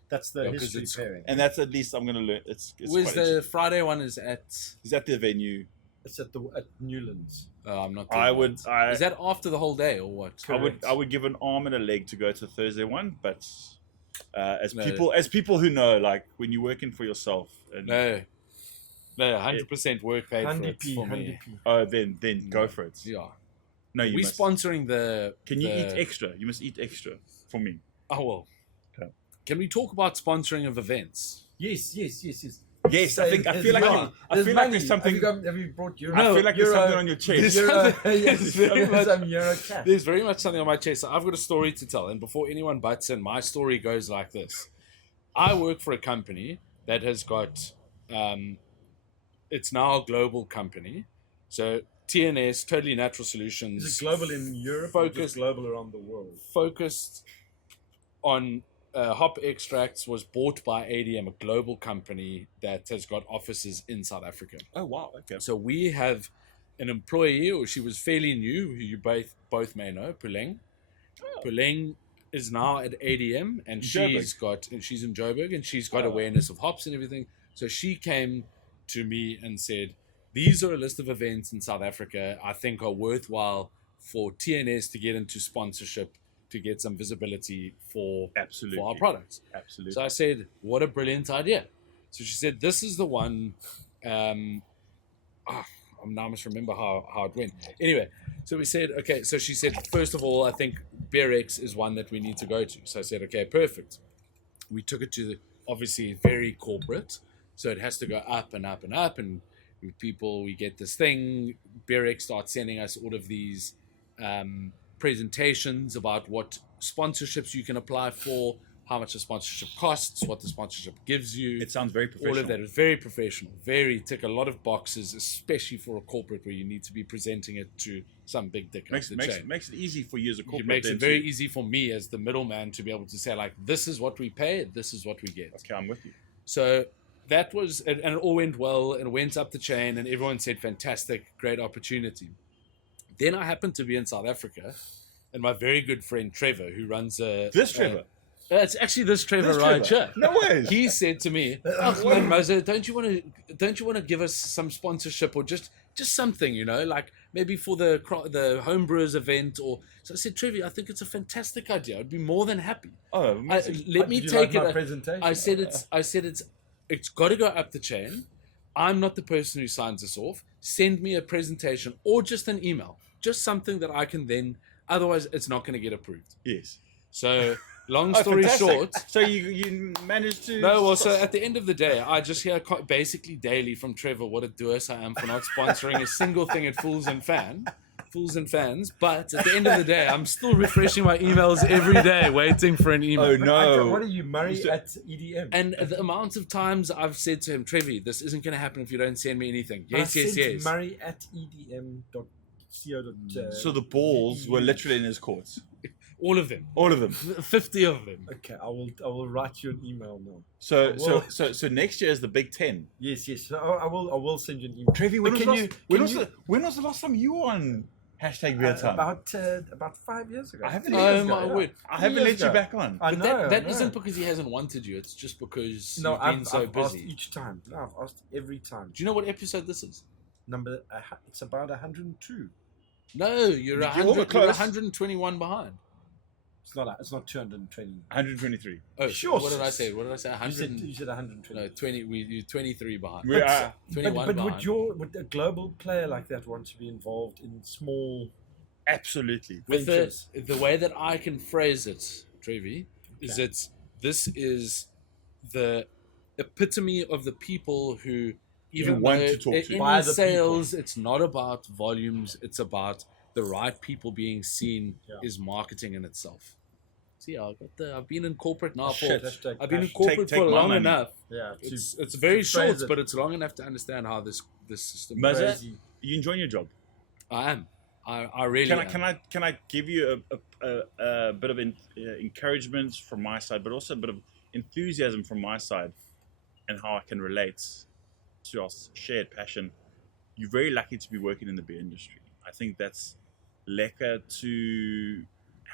That's the Yeah, 'cause history it's- pairing. And that's at least I'm going to learn. It's Where's quite the Friday one? Is at? Is that the venue? It's at Newlands. I'm not. I doing would. that. Is that after the whole day or what? I would give an arm and a leg to go to the Thursday one, but as No. people who know, like when you're working for yourself, and, No, 100% work paid for Handy it P, for Handy me. P. then go for it. Yeah, No, you we must. sponsoring the. Can you the- eat extra? You must eat extra for me. Oh well. Okay. Can we talk about sponsoring of events? Yes. Yes, I feel like there's money. there's something. Have you brought Euro? I feel like there's something on your chest. Euro, There's very much- some Euro cash. There's very much something on my chest. I've got a story to tell, and before anyone butts in, my story goes like this: I work for a company that has got, it's now a global company. So TNS, Totally Natural Solutions, Is it global in Europe or Focused- just global around the world? focused on hop extracts, was bought by ADM, a global company that has got offices in South Africa. Oh wow! Okay. So we have an employee, or she was fairly new, who you both may know, Puleng. Puleng is now at ADM, and she's in Joburg, and she's got awareness of hops and everything. So she came to me and said, "These are a list of events in South Africa I think are worthwhile for TNS to get into sponsorship, to get some visibility for Absolutely. our products." Absolutely. So I said, "What a brilliant idea!" So she said, "This is the one." Now I must remember how it went. Anyway, so we said, okay. So she said, first of all, I think BeerEx is one that we need to go to. So I said, okay, perfect. We took it to obviously very corporate, so it has to go up and up and up. And we get this thing. BeerEx starts sending us all of these presentations about what sponsorships you can apply for, how much the sponsorship costs, what the sponsorship gives you. it sounds very professional. All of that is very professional, tick a lot of boxes, especially for a corporate where you need to be presenting it to some big dick up the chain. Makes it easy for you as a corporate. It makes then it very to- easy for me as the middleman to be able to say, like, this is what we pay, this is what we get. Okay, I'm with you. So that was, and it all went well, and it went up the chain, and everyone said, fantastic, great opportunity. Then I happened to be in South Africa, and my very good friend Trevor, who runs Trevor. It's actually this Trevor This right Trevor. here. No way. He said to me, "Oh man, Muzza, don't you want to give us some sponsorship or just something, like maybe for the homebrewers event?" Or so I said, "Trevor, I think it's a fantastic idea. I'd be more than happy. Oh, amazing. Let me Did you take like my it." presentation? I said it's got to go up the chain. I'm not the person who signs this off. Send me a presentation or just an email, just something that I can then. Otherwise, it's not going to get approved. Yes. So, long Oh, story fantastic. short. So you managed to. No, well, so at the end of the day, I just hear basically daily from Trevor what a doers I am for not sponsoring a single thing at Fools and Fans. But at the end of the day, I'm still refreshing my emails every day, waiting for an email. Oh no! What are you, Murray at EDM? And the amount of times I've said to him, Trevor, this isn't going to happen if you don't send me anything. Yes. Murray at EDM.co. So the balls were literally in his courts. All of them. All of them. 50 of them. Okay, I will write you an email now. So next year is the Big Ten. Yes. So I will send you an email. Trevi, when was the last time you were on #BeerTime? About 5 years ago. I haven't. Oh, my word. I haven't let you back on. I But know. that isn't because he hasn't wanted you. It's just because you've been so I've asked busy. each time. No, I've asked every time. Do you know what episode this is? It's about 102. No, you're You were 100, close. you're 121 behind. It's not 220. 123. Oh, Sure. What did I say? 100. You said 120. No, 20. You're 23 behind. We are. 21 But behind. would a global player like that want to be involved in small Absolutely. With ventures? the way that I can phrase it, Trevi, is that this is the epitome of the people who even want though to talk to. in By the sales, it's not about volumes. It's about the right people being seen. Yeah. Is marketing in itself. See, I've been in corporate now Shit. I've been in Hashtag corporate take for my long money. enough. Yeah. It's very to short, phrase it. but it's long enough to understand how this system Muzza, works. Crazy. you enjoying your job? I am. I really am. Can I give you a bit of encouragement from my side, but also a bit of enthusiasm from my side, and how I can relate to our shared passion. You're very lucky to be working in the beer industry. I think that's lekker to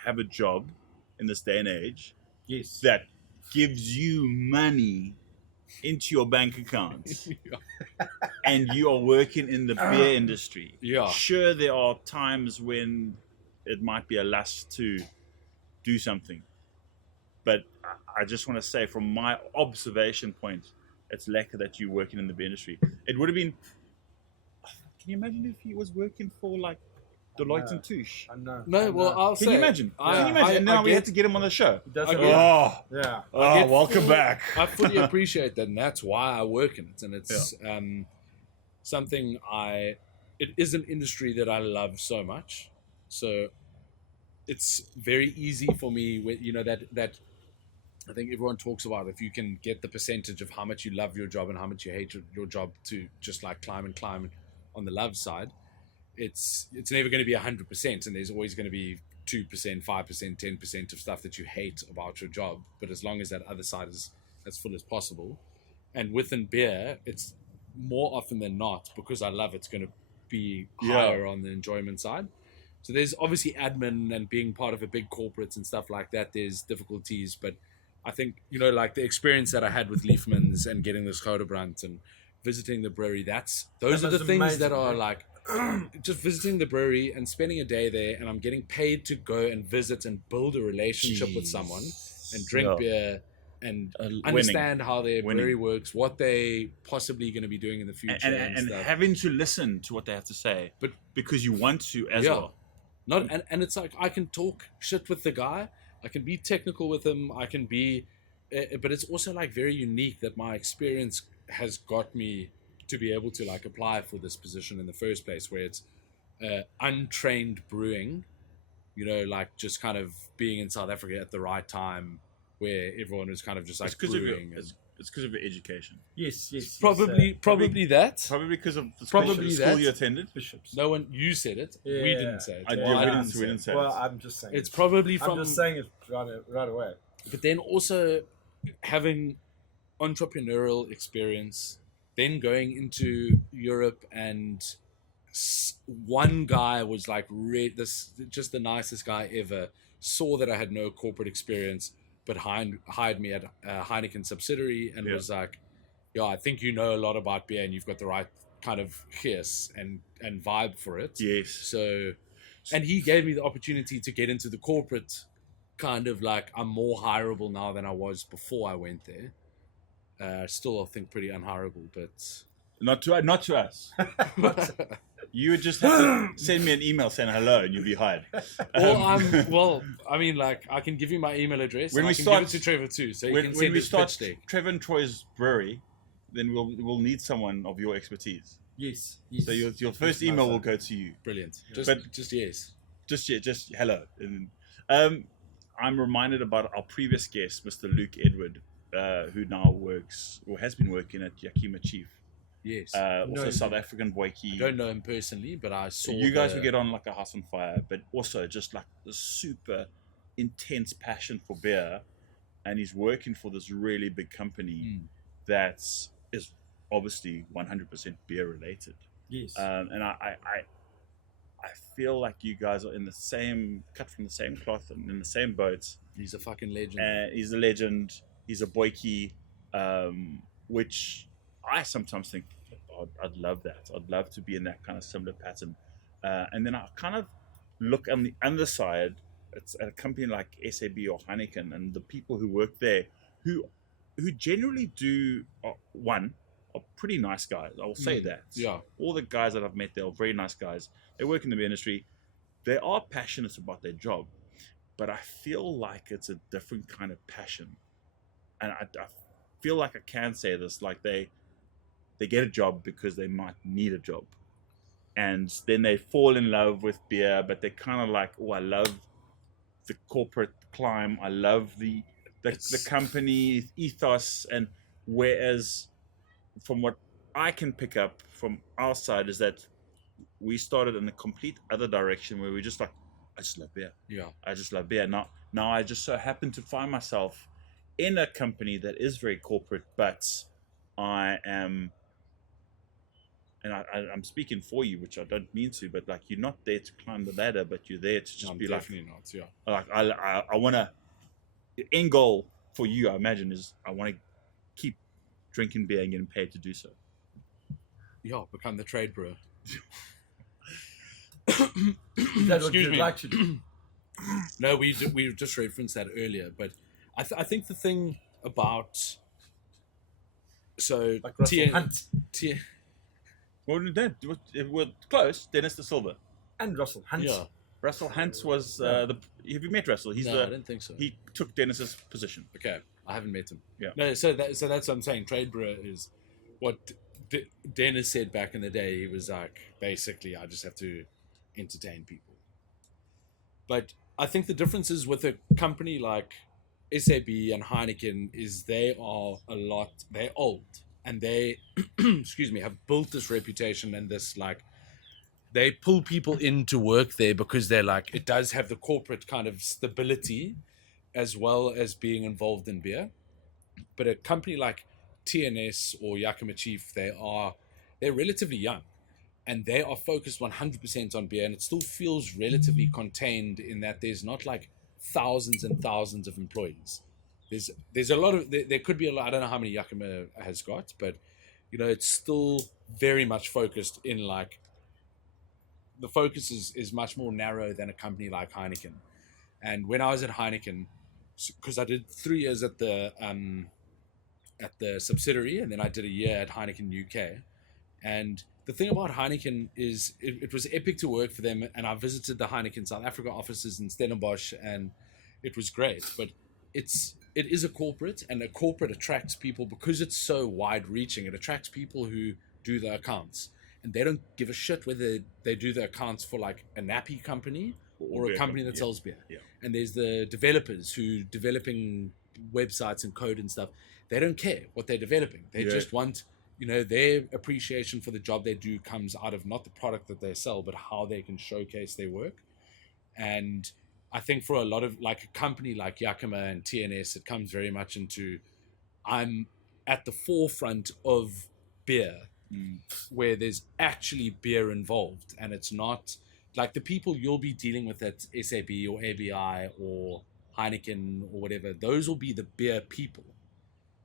have a job in this day and age Yes. that gives you money into your bank account and you are working in the beer industry, Yeah. sure, there are times when it might be a lust to do something. But I just want to say, from my observation point, it's lekker that you're working in the beer industry. It would have been. Can you imagine if he was working for like Deloitte and Touche? I know. No, well, I'll Can say. you imagine? Can you imagine? And now we had to get him on the show. That's I a get- yeah. Oh, welcome back. I fully appreciate that, and that's why I work in it. And it's something it is an industry that I love so much. So it's very easy for me, that I think everyone talks about, if you can get the percentage of how much you love your job and how much you hate your job to just like climb on the love side, it's never going to be 100%, and there's always going to be 2%, 5%, 10% of stuff that you hate about your job. But as long as that other side is as full as possible, and within beer, it's more often than not, because I love it's going to be higher on the enjoyment side. So there's obviously admin and being part of a big corporate and stuff like that. There's difficulties, but I think, like the experience that I had with Liefmans and getting this Goudenband and visiting the brewery, those are the things that are like, just visiting the brewery and spending a day there, and I'm getting paid to go and visit and build a relationship with someone and drink beer and understand how their brewery works, what they possibly going to be doing in the future, and having to listen to what they have to say, but because you want to as well. And it's like, I can talk shit with the guy, I can be technical with him, I can be, but it's also like very unique that my experience has got me to be able to like apply for this position in the first place, where it's untrained brewing, like just kind of being in South Africa at the right time, where everyone was kind of just like brewing. It's because of your education. Yes. Probably that. Probably because of the school you attended. Bishops. No one, you said it. Yeah. We didn't say it. We didn't say it. Well, I'm just saying. It's probably from. I'm just saying it right away. But then also having entrepreneurial experience, then going into Europe, and one guy was like, just the nicest guy ever, saw that I had no corporate experience, but hired me at a Heineken subsidiary, and was like, I think you know a lot about beer and you've got the right kind of gees and vibe for it. Yes. So, and he gave me the opportunity to get into the corporate kind of like, I'm more hireable now than I was before I went there. Still, I think pretty unhireable, but not to us. You would just have to send me an email saying hello, and you'll be hired. I mean, like, I can give you my email address. When and we I can start, give it to Trevor too, so you when can we send his start pitch deck. Trevor and Troy's brewery, then we'll need someone of your expertise. Yes. So your first email will go to you. Brilliant. But just yes. Just hello. And, I'm reminded about our previous guest, Mr. Luke Edward, who now works or has been working at Yakima Chief. Yes. Also South African boykie. I don't know him personally, but I saw you guys will get on like a house on fire, but also just like the super intense passion for beer, and he's working for this really big company that is obviously 100% beer related. Yes. And I feel like you guys are cut from the same cloth and in the same boat. He's a fucking legend. He's a legend. He's a boykie, which I sometimes think, I'd love that. I'd love to be in that kind of similar pattern. And then I kind of look on the other side. It's at a company like SAB or Heineken, and the people who work there, who generally are pretty nice guys. I will say that. Yeah. All the guys that I've met there are very nice guys. They work in the beer industry. They are passionate about their job, but I feel like it's a different kind of passion. And I feel like I can say this, like they get a job because they might need a job. And then they fall in love with beer, but they're kind of like, I love the corporate climb. I love the company ethos. And whereas from what I can pick up from our side is that we started in a complete other direction, where we just like, I just love beer. Yeah. I just love beer. Now I just so happen to find myself in a company that is very corporate, but I am, and I'm speaking for you, which I don't mean to, but like, you're not there to climb the ladder, but you're there to just be definitely not. Yeah. like I want to, end goal for you, I imagine, is I want to keep drinking beer and getting paid to do so. Yeah, become the trade brewer. Is that what Excuse you'd me. like to do? No, we just referenced that earlier, but I think the thing about Like Russell Hunt Well, we're close. Dennis De Silva. and Russell Hunt. yeah. Russell Hunt was the. Have you met Russell? He's No, I didn't think so. He took Dennis's position. Okay, I haven't met him. Yeah. No, so that's what I'm saying. Trade brewer is what Dennis said back in the day. He was like, basically, I just have to entertain people. But I think the differences with a company like SAB and Heineken is they're old, and they, excuse me, have built this reputation and this like. They pull people in to work there because they're like, it does have the corporate kind of stability as well as being involved in beer. But a company like TNS or Yakima Chief, they're relatively young and they are focused 100% on beer, and it still feels relatively contained in that there's not like thousands and thousands of employees. There's a lot of, there could be a lot, I don't know how many Yakima has got, but you know, it's still very much focused in like, the focus is much more narrow than a company like Heineken. And when I was at Heineken, because I did 3 years at the subsidiary, and then I did a year at Heineken UK. And the thing about Heineken is it was epic to work for them. And I visited the Heineken South Africa offices in Stellenbosch, and it was great. But it is a corporate, and a corporate attracts people because it's so wide reaching. It attracts people who do the accounts. And they don't give a shit whether they do the accounts for like a nappy company or a company that sells beer. Yeah. And there's the developers who developing websites and code and stuff. They don't care what they're developing. They just want, you know, their appreciation for the job they do comes out of not the product that they sell, but how they can showcase their work. And I think for a lot of like a company like Yakima and TNS, it comes very much into, I'm at the forefront of beer. Where there's actually beer involved, and it's not like the people you'll be dealing with at SAB or ABI or Heineken or whatever. Those will be the beer people.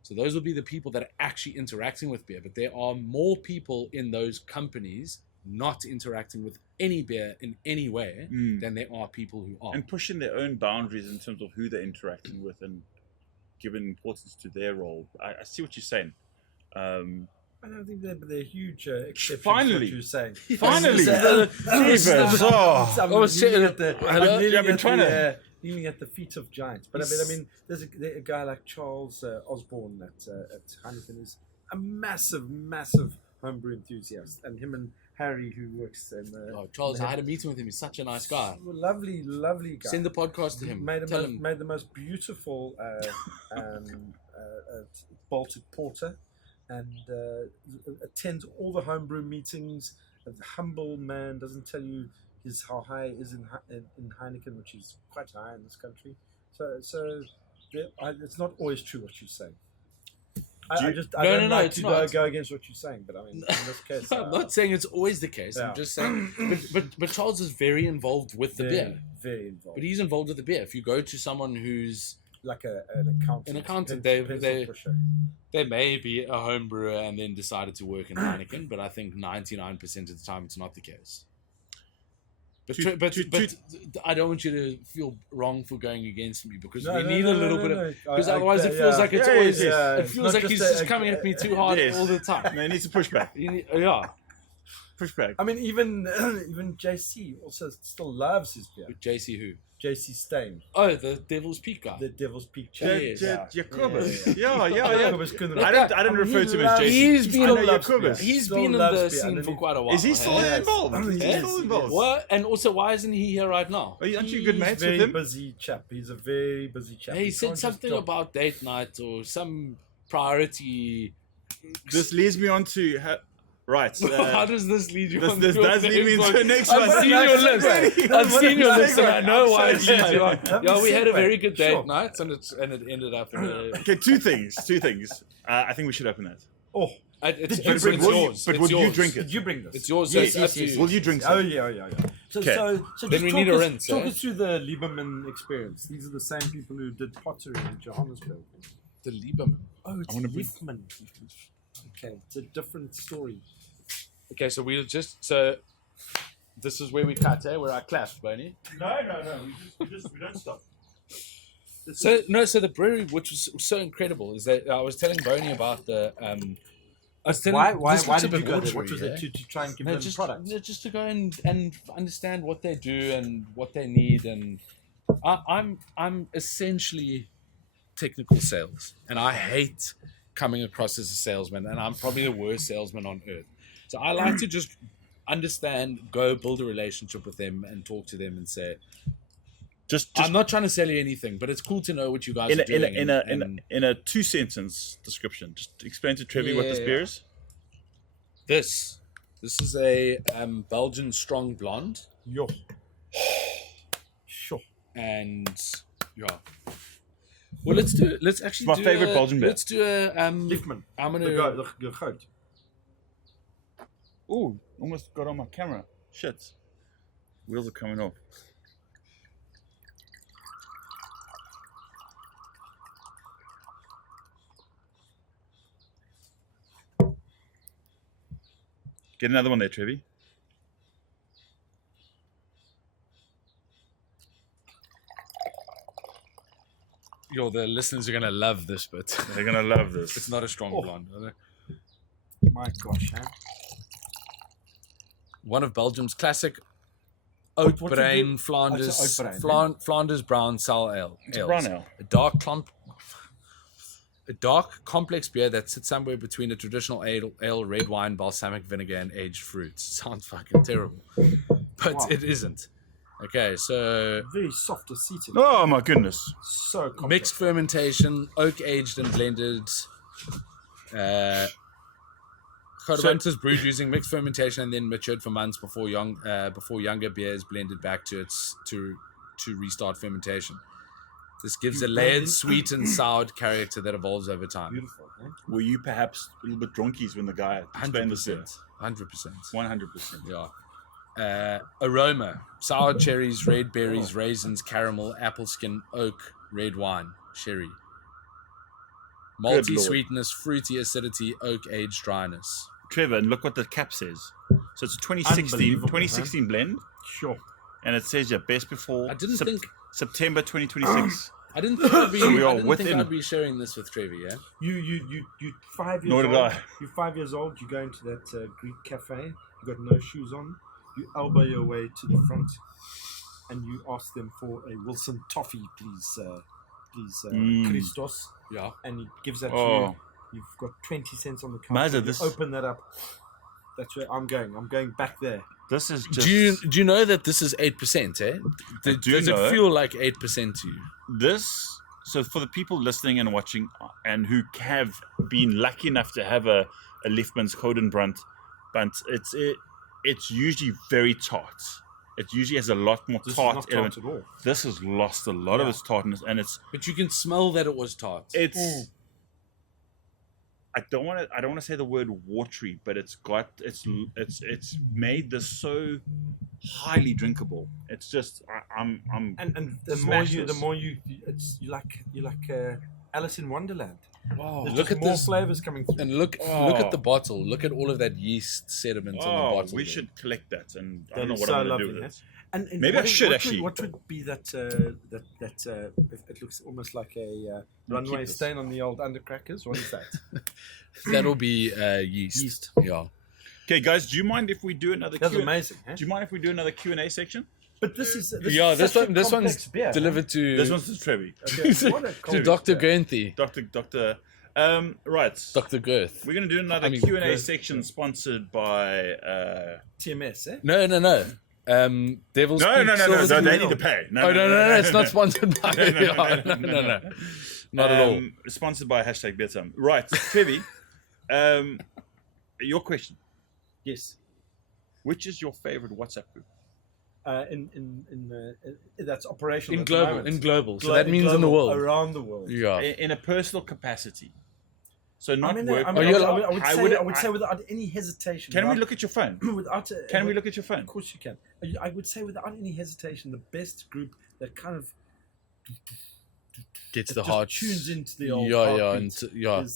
So those will be the people that are actually interacting with beer. But there are more people in those companies not interacting with any beer in any way than there are people who are. And pushing their own boundaries in terms of who they're interacting with and giving importance to their role. I see what you're saying. I don't think they're huge exceptions. Finally. What you're saying. Finally! Kneeling at the feet of giants. But I mean, there's a guy like Charles Osborne at Heineken is a massive, massive homebrew enthusiast, and him and Harry, who works in Charles, I had a meeting with him. He's such a nice guy. Lovely, lovely guy. Send the podcast to him. Made the most beautiful Baltic porter, and attends all the homebrew meetings. A humble man, doesn't tell you how high it is in Heineken, which is quite high in this country. So it's not always true what you say. I don't like to go against what you're saying, but I mean, in this case, I'm not saying it's always the case. Yeah. I'm just saying, but Charles is very involved with the beer. Very involved. But he's involved with the beer. If you go to someone who's like an accountant, they may be a home brewer and then decided to work in Heineken, but I think 99% of the time it's not the case. But I don't want you to feel wrong for going against me, because we need a little bit of, because otherwise it feels like it's always it feels like he's just coming at me too hard all the time. No, he needs to push back. Push back. I mean, even JC also still loves his beer. JC who? JC Stain. Oh, the Devil's Peak guy. The Devil's Peak Jacobus. Yeah. I didn't refer to him as JC. He's been in the scene for quite a while. Is he still involved? He's still involved. What? And also, why isn't he here right now? Aren't you good mates with him? Busy chap. He's a very busy chap. He said something about date night or some priority. This leads me on to... Right. How does this lead you on? This does lead me into the next one. I've seen your list. I've seen your list, and I know why it leads you on. Yeah, we had a very good date night, and it ended up in a... Okay, two things. I think we should open that. Oh, It's, Did you it's, bring it's this? yours. But it's will you yours. drink it? Did you bring this? It's yours. Yes, so it's yes, up to yes. you. Will you drink Oh some? yeah. So, Okay. so Then just we talk need a us, rinse, Talk eh? us through the Liefmans experience. These are the same people who did pottery in Johannesburg. The Liefmans. Oh, it's I wanna bring- Liefman. Okay, it's a different story. Okay, so we'll just this is where we cut, where I clapped, Boney. No. We don't stop. So the brewery, which was so incredible, is that I was telling Boney about the. I was telling, Why this looks a did bit you go there? watery, What was yeah? it to try and give No, them just, products? no, just to go and understand what they do and what they need, and I'm essentially technical sales, and I hate coming across as a salesman, and I'm probably the worst salesman on earth. So I like to just understand, go build a relationship with them, and talk to them and say, Just I'm not trying to sell you anything, but it's cool to know what you guys are doing. in a 2-sentence description. Just explain to Trevor what this beer is. This is a Belgian strong blonde, Yo. Sure. and yeah. Well, let's actually My do favorite a, Belgian beer. Let's do a Liefman. I'm The gonna goat. Ooh, almost got on my camera. Shit. Wheels are coming off. Get another one there, Trevi. the listeners are gonna love this bit. They're gonna love this. It's not a strong Oh. blonde. Is it? My gosh, huh? One of Belgium's classic oat What do brain you do? Flanders Oh, it's an oat brain, Flanders brown sour ale. It's a ales. brown ale. A dark, complex beer that sits somewhere between a traditional ale, red wine, balsamic vinegar, and aged fruits. Sounds fucking terrible, but Wow. it isn't. Okay, so Very soft acetic. Oh my goodness. So complex. mixed fermentation, oak aged and blended. Goudenband is brewed using mixed fermentation and then matured for months before younger beer is blended back to restart fermentation. This gives a layered, sweet and soured character that evolves over time. Beautiful, eh? Were you perhaps a little bit drunkies when the guy explained this beer? 100%. 100%. Yeah. Aroma: sour cherries, red berries, raisins, caramel, apple skin, oak, red wine, sherry. Malty Lord. sweetness, fruity acidity, oak aged dryness. Trevor, and look what the cap says. So it's a 2016 Unbelievable, blend, Sure. and it says your best before I didn't think September 2026. I didn't think I'd be, So we are I didn't within- think I'd be sharing this with Trevor, yeah? You 5 years Nor did old. I. You're 5 years old. You go into that Greek cafe. You got no shoes on. You elbow your way to the front, and you ask them for a Wilson toffee, please, Christos. Yeah. And he gives that to Oh. you. You've got 20 cents on the Muzza, counter. You this- open that up. That's where I'm going. I'm going back there. This is just Do you know that this is 8%, eh? do Does know. it feel like 8% to you? this. So for the people listening and watching, and who have been lucky enough to have a Liefmans Goudenband, it's usually very tart. It usually has a lot more This tart is not element. tart at all. This has lost a lot of its tartness, and But you can smell that it was tart. it's. I don't want to say the word watery, but it's made this so highly drinkable. It's just I'm And the Smash more this. you it's you like Alice in Wonderland. Wow, There's look just at more this. flavors coming through. And look at the bottle. Look at all of that yeast sediment on the oh, bottle. we there. should collect that, and I That don't know is what so I'm going to lovely, do eh? with it. And Maybe I should what actually. What would be that? It looks almost like a runway keep this. stain on the old undercrackers. What is that? That'll be yeast. Yeast. Yeah. Okay, guys, do you mind if we do another? That's Q- amazing. Eh? Do you mind if we do another Q&A section? But this is Yeah, this such a one's complex beer, delivered to This one's to Trevi. Okay, what a to complex Dr. beer. Gernthi. Doctor. Right. Dr. Girth. We're going to do another I mean, Q&A good. section sponsored by. TMS, eh? No. Devil's No, Peak no. Silver They Spoon. need to pay. No. It's not sponsored by. No. Not at all. Sponsored by #BeerTime. Right, Trevi. Your question. Yes. Which is your favorite WhatsApp group? That's operational. In at the global. moment. In global. So Glo- that means in the global, world. around the world. Yeah. In a personal capacity. So not work. I would say without any hesitation. Can we look at your phone? Can we look at your phone? Of course you can. I would say without any hesitation, the best group that kind of Gets the just heart. tunes into the old is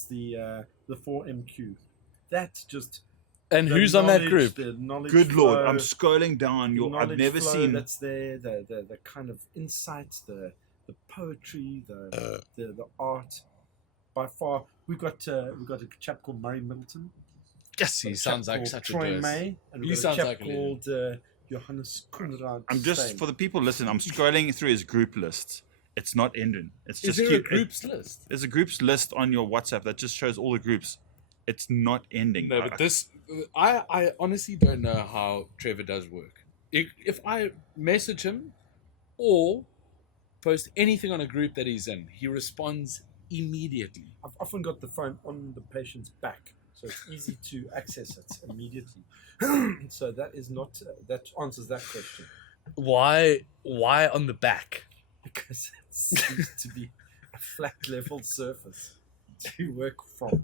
the 4MQ. That's just. And the who's on that knowledge, group? the knowledge Good Lord, flow, I'm scrolling down. the I've knowledge never flow seen. that's there. The kind of insights, the poetry, the art. By far, we've got a chap called Murray Middleton. Yes, he sounds like such Troy a Troy May, and He we've got sounds a chap like a legend. called Johannes Conrad. I'm just for the people listening. I'm scrolling through his group list. It's not ending. It's Is just there a groups list? There's a groups list on your WhatsApp that just shows all the groups. It's not ending. No, but this, I honestly don't know how Trevor does work. If I message him or post anything on a group that he's in, he responds immediately. I've often got the phone on the patient's back, so it's easy to access it immediately. So that is not that answers that question. Why on the back? Because it seems to be a flat level surface to work from.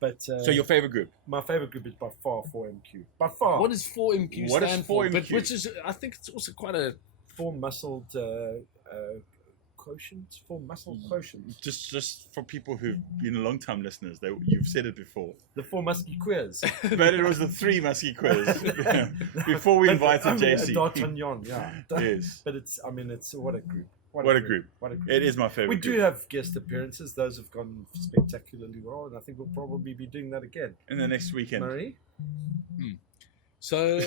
But So your favorite group? my favorite group is by far 4MQ. By far, What does 4MQ What does stand for? 4MQ? But which is, I think it's also quite a. 4 muscled quotient. 4 muscle quotient. Just for people who've been a long time listeners, you've said it before. The 4 musky queers. But it was the 3 musky quiz before we invited JC. D'Artagnan, yeah. Yes. But it's what a group. What a group. What a group. It is my favorite. We group. do have guest appearances. Those have gone spectacularly well, and I think we'll probably be doing that again. in the next weekend. Murray? So,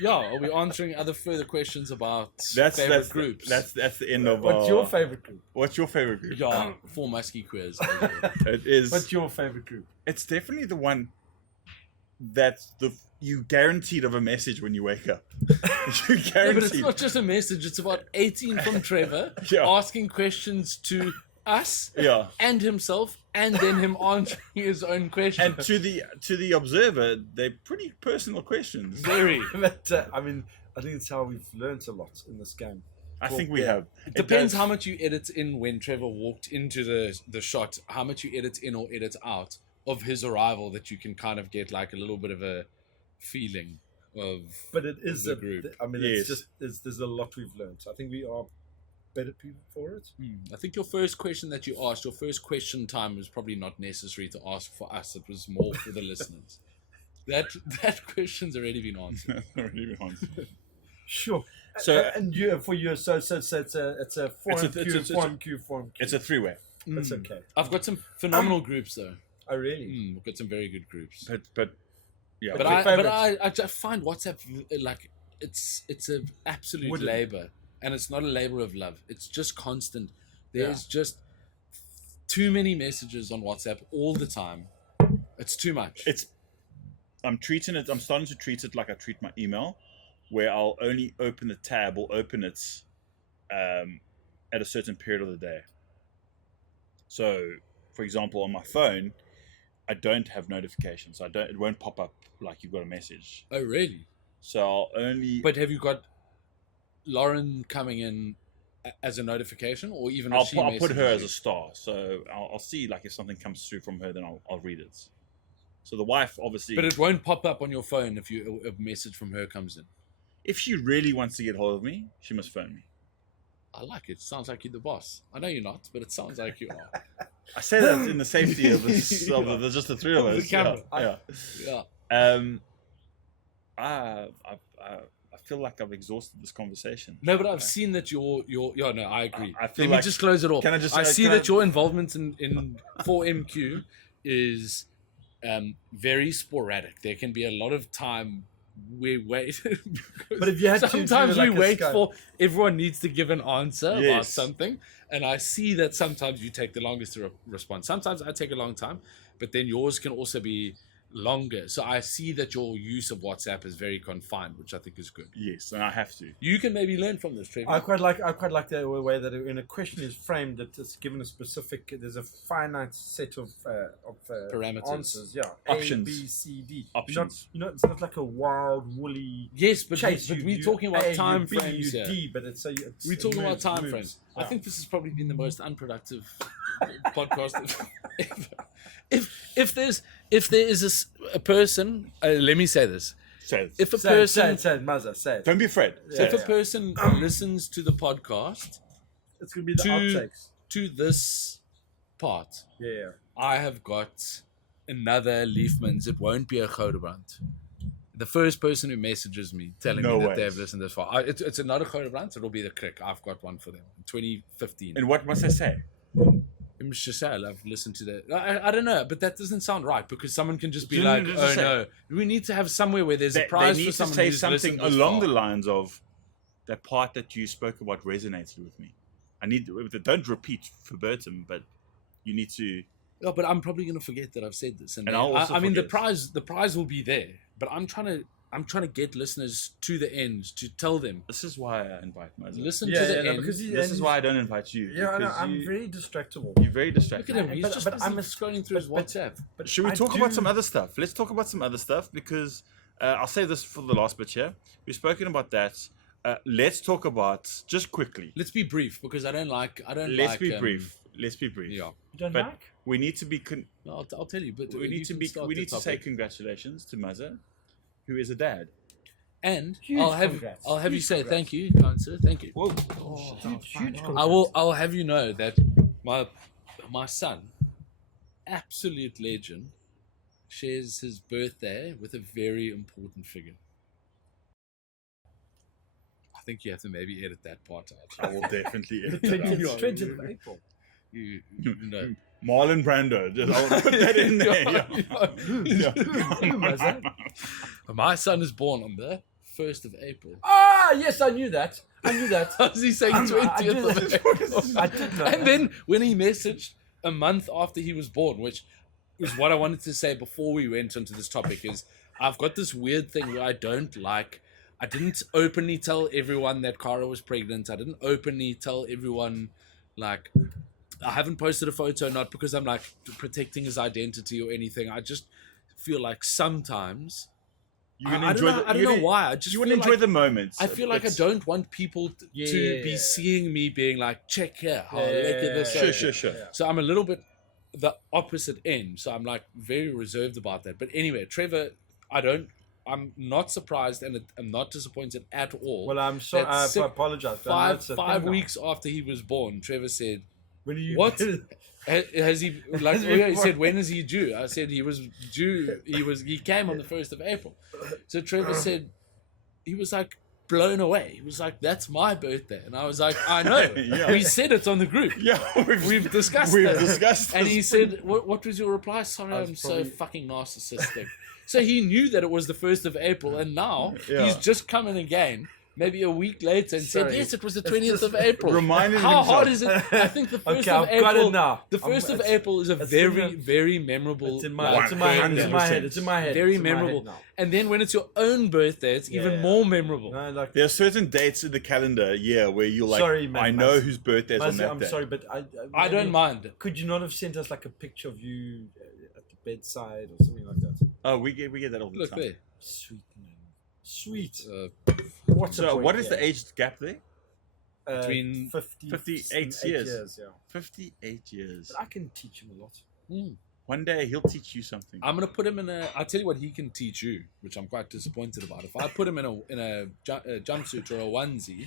yeah, are we answering other further questions about That's favorite groups? That's the end of. What's your favorite group? What's your favorite group? Yeah, 4 musky quiz. It is. What's your favorite group? It's definitely the one that you guaranteed of a message when you wake up. You Yeah, guaranteed. but it's not just a message. It's about 18 from Trevor Yeah. asking questions to us Yeah. and himself, and then him answering his own question. And to the observer, they're pretty personal questions. Very. But I think it's how we've learnt a lot in this game. I think we Yeah. have. It depends how much you edit in when Trevor walked into the shot, how much you edit in or edit out of his arrival, that you can kind of get like a little bit of a feeling of. But it is the group. It's just there's a lot we've learnt. I think we are better people for it. I think your first question that you asked, your first question time was probably not necessary to ask for us. It was more for the listeners. That question's already been answered. Really answered. Sure. So and you for you, so it's a 4MQ. It's a 3-way. That's okay. I've got some phenomenal groups though. Oh really? We've got some very good groups. But yeah. But I just find WhatsApp like it's an absolute Wooden. labor, and it's not a labor of love. It's just constant. There's just too many messages on WhatsApp all the time. It's too much. I'm starting to treat it like I treat my email, where I'll only open the tab or open it at a certain period of the day. So, for example, on my phone, I don't have notifications. It won't pop up like you've got a message. Oh really? So I'll only. But have you got Lauren coming in as a notification, or even I'll if she put her messages as you? a star. So I'll see like if something comes through from her, then I'll read it. So the wife obviously. But it won't pop up on your phone if a message from her comes in. If she really wants to get hold of me, she must phone me. I like it. Sounds like you're the boss. I know you're not, but it sounds like you are. I say that in the safety of just the 3 of us. The camera. Yeah. Yeah. I feel like I've exhausted this conversation. No, but I've seen that your yeah, no, I agree. I feel Let me like- just close it off. Can I just- see can that I- your involvement in 4MQ is very sporadic. There can be a lot of time we wait. But if you had to do sometimes like we a wait scale. for everyone needs to give an answer about Yes. something, and I see that sometimes you take the longest to respond. Sometimes I take a long time, but then yours can also be longer. So I see that your use of WhatsApp is very confined, which I think is good. Yes, and I have to. You can maybe learn from this, Trevor. I quite like the way that when a question is framed, that it's given a specific. There's a finite set of Parameters. answers. Yeah, Options. A, B, C, D. Options. It's not like a wild woolly. Yes, but chase. we're You talking about A, time you B, frames you here. D, but it's We're talking about moves. time frames. I Yeah. think this has probably been the most unproductive podcast ever. If there is a person, let me say this: So if a Say person, it, Muzza, say it. don't be afraid. Say if it. a person listens to the podcast It's gonna be the outtakes. to this part, Yeah. I have got another Liefmans. It won't be a Goudenband. The first person who messages me telling No me that ways. they have listened this far, it's another Goudenband. It'll be the Crick. I've got one for them in 2015. And what must I say? I've listened to that. I don't know, but that doesn't sound right because someone can just be No, like, no, "Oh just say- no, we need to have somewhere where there's a They prize need for to someone say who's something listened this along far." the lines of that part that you spoke about resonated with me. I need don't repeat verbatim, but you need to. Oh, but I'm probably going to forget that I've said this, and And I'll also I mean forget. the prize will be there, but I'm trying to get listeners to the end to tell them This is why I invite Muzza. listen Yeah, to the yeah, no, end. because This is why I don't invite you. Yeah, I know, because I'm very distractible. You're very Look distracted. at him. He's But- just but busy I'm a- scrolling through his but- WhatsApp. But Should we I talk about do- some other stuff? Let's talk about some other stuff because I'll save this for the last bit here. We've spoken about that. Let's talk about just quickly. Let's be brief because I don't like. Let's be brief. Let's be brief. Yeah, You don't But like? we need to be. no, I'll tell you. But We you need to can be. start We the need to say topic. congratulations to Muzza, who is a dad. And Huge I'll have congrats. you Huge say congrats. thank you, kind sir. Thank you. Whoa. Huge I'll have you know that my son, absolute legend, shares his birthday with a very important figure. I think you have to maybe edit that part out. I will definitely edit The that out. 20th of April. You know. Marlon Brando. I'll put that in there. Yeah. My son is born on the 1st of April. Ah, yes, I knew that. I knew that. How's he saying I 20th did of that. April? I did know And that. then when he messaged a month after he was born, which was what I wanted to say before we went onto this topic, is I've got this weird thing where I didn't openly tell everyone that Cara was pregnant. I didn't openly tell everyone, like, I haven't posted a photo, not because I'm like protecting his identity or anything. I just feel like sometimes You I don't know why. I just you want to feel enjoy like, the moments. I feel like I don't want people to be Yeah. seeing me being like, check here, how look at this. Sure. Yeah. So I'm a little bit the opposite end. So I'm like very reserved about that. But anyway, Trevor, I'm not surprised and I'm not disappointed at all. Well, I'm sorry. I That's apologize. but I know it's a five thing now. weeks after he was born, Trevor said, When are you? "What? Has he like?" Has he He said, born? "When is he due?" I said, "He was due. He came on the 1st of April." So Trevor said, he was like blown away. He was like, "That's my birthday," and I was like, "I know. Yeah. We said it on the group. Yeah, We've discussed We've it." discussed And this. he said, "What was your reply?" Sorry, I was I'm probably- so fucking narcissistic. So he knew that it was the 1st of April, and now Yeah. he's just come in again, maybe a week later, and said, Sorry. "Yes, it was the It's 20th just- of April." Reminded How himself. hard is it? I think the 1st Okay, of I've got April. it now. The 1st of It's- April is a it's very, in the- very memorable. It's in my, like, it's in my head. It's in my 100%. head. It's in my head. Very It's in my head memorable. now. And then when it's your own birthday, it's even Yeah. more memorable. No, like, There are certain dates in the calendar, where you're like, Sorry, man, I know Muzzy. whose birthday is on Muzzy, that I'm day. sorry, but I don't mind. Could you not have sent us like a picture of you at the bedside or something like that? Oh, we get that all the Look time. there. Sweet man, sweet. Uh, So, what is the age gap there? Between 58 and years. Yeah, 58 years. but I can teach him a lot. One day he'll teach you something. I'm gonna put him in a. I'll tell you what he can teach you, which I'm quite disappointed about. If I put him in a jumpsuit or a onesie,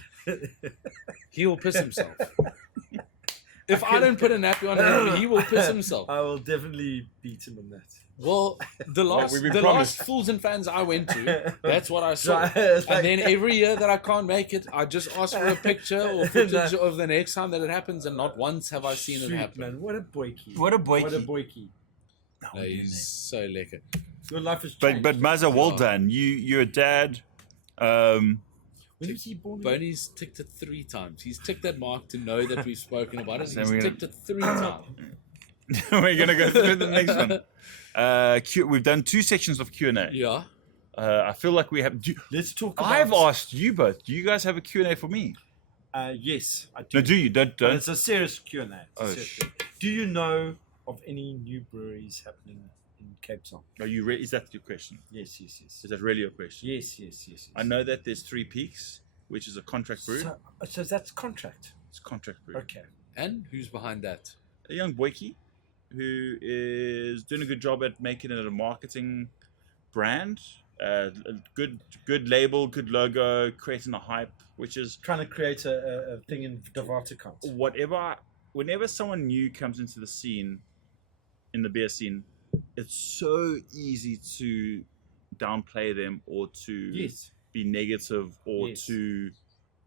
he'll piss himself. If I don't put a nappy on him, he will piss himself. I will definitely beat him on that. Well, the last we've been the promised. last Fools and Fans I went to, that's what I So, saw. it's like- And then every year that I can't make it, I just ask for a picture or footage of the next time that it happens, and not once have I seen it Sweet, happen. man, what a boykie. What a boykie. What a boykie. No, he's so lekker. Your life has But changed. Muzza, well Yeah. done. You're a dad. When was he born? Boney's ticked it 3 times. He's ticked that mark to know that we've spoken about it. So He's we're ticked it 3 times. We're gonna go through the next one. We've done 2 sections of Q&A. Yeah. I feel like we have. Let's talk about. I've asked you both. Do you guys have a Q&A for me? Yes, I do. No, do you? But Don't. it's a serious Q&A. Oh, Do you know of any new breweries happening in Cape Town? Are you? Is that your question? Yes. Is that really your question? Yes. I know that there's 3 Peaks, which is a contract brew. So that's contract. It's contract brew. Okay. And who's behind that? A young boykie who is doing a good job at making it a marketing brand. A good label, good logo, creating a hype, which is Trying to create a thing in Devaticant. whenever someone new comes into the scene, in the beer scene, it's so easy to downplay them or to be negative or to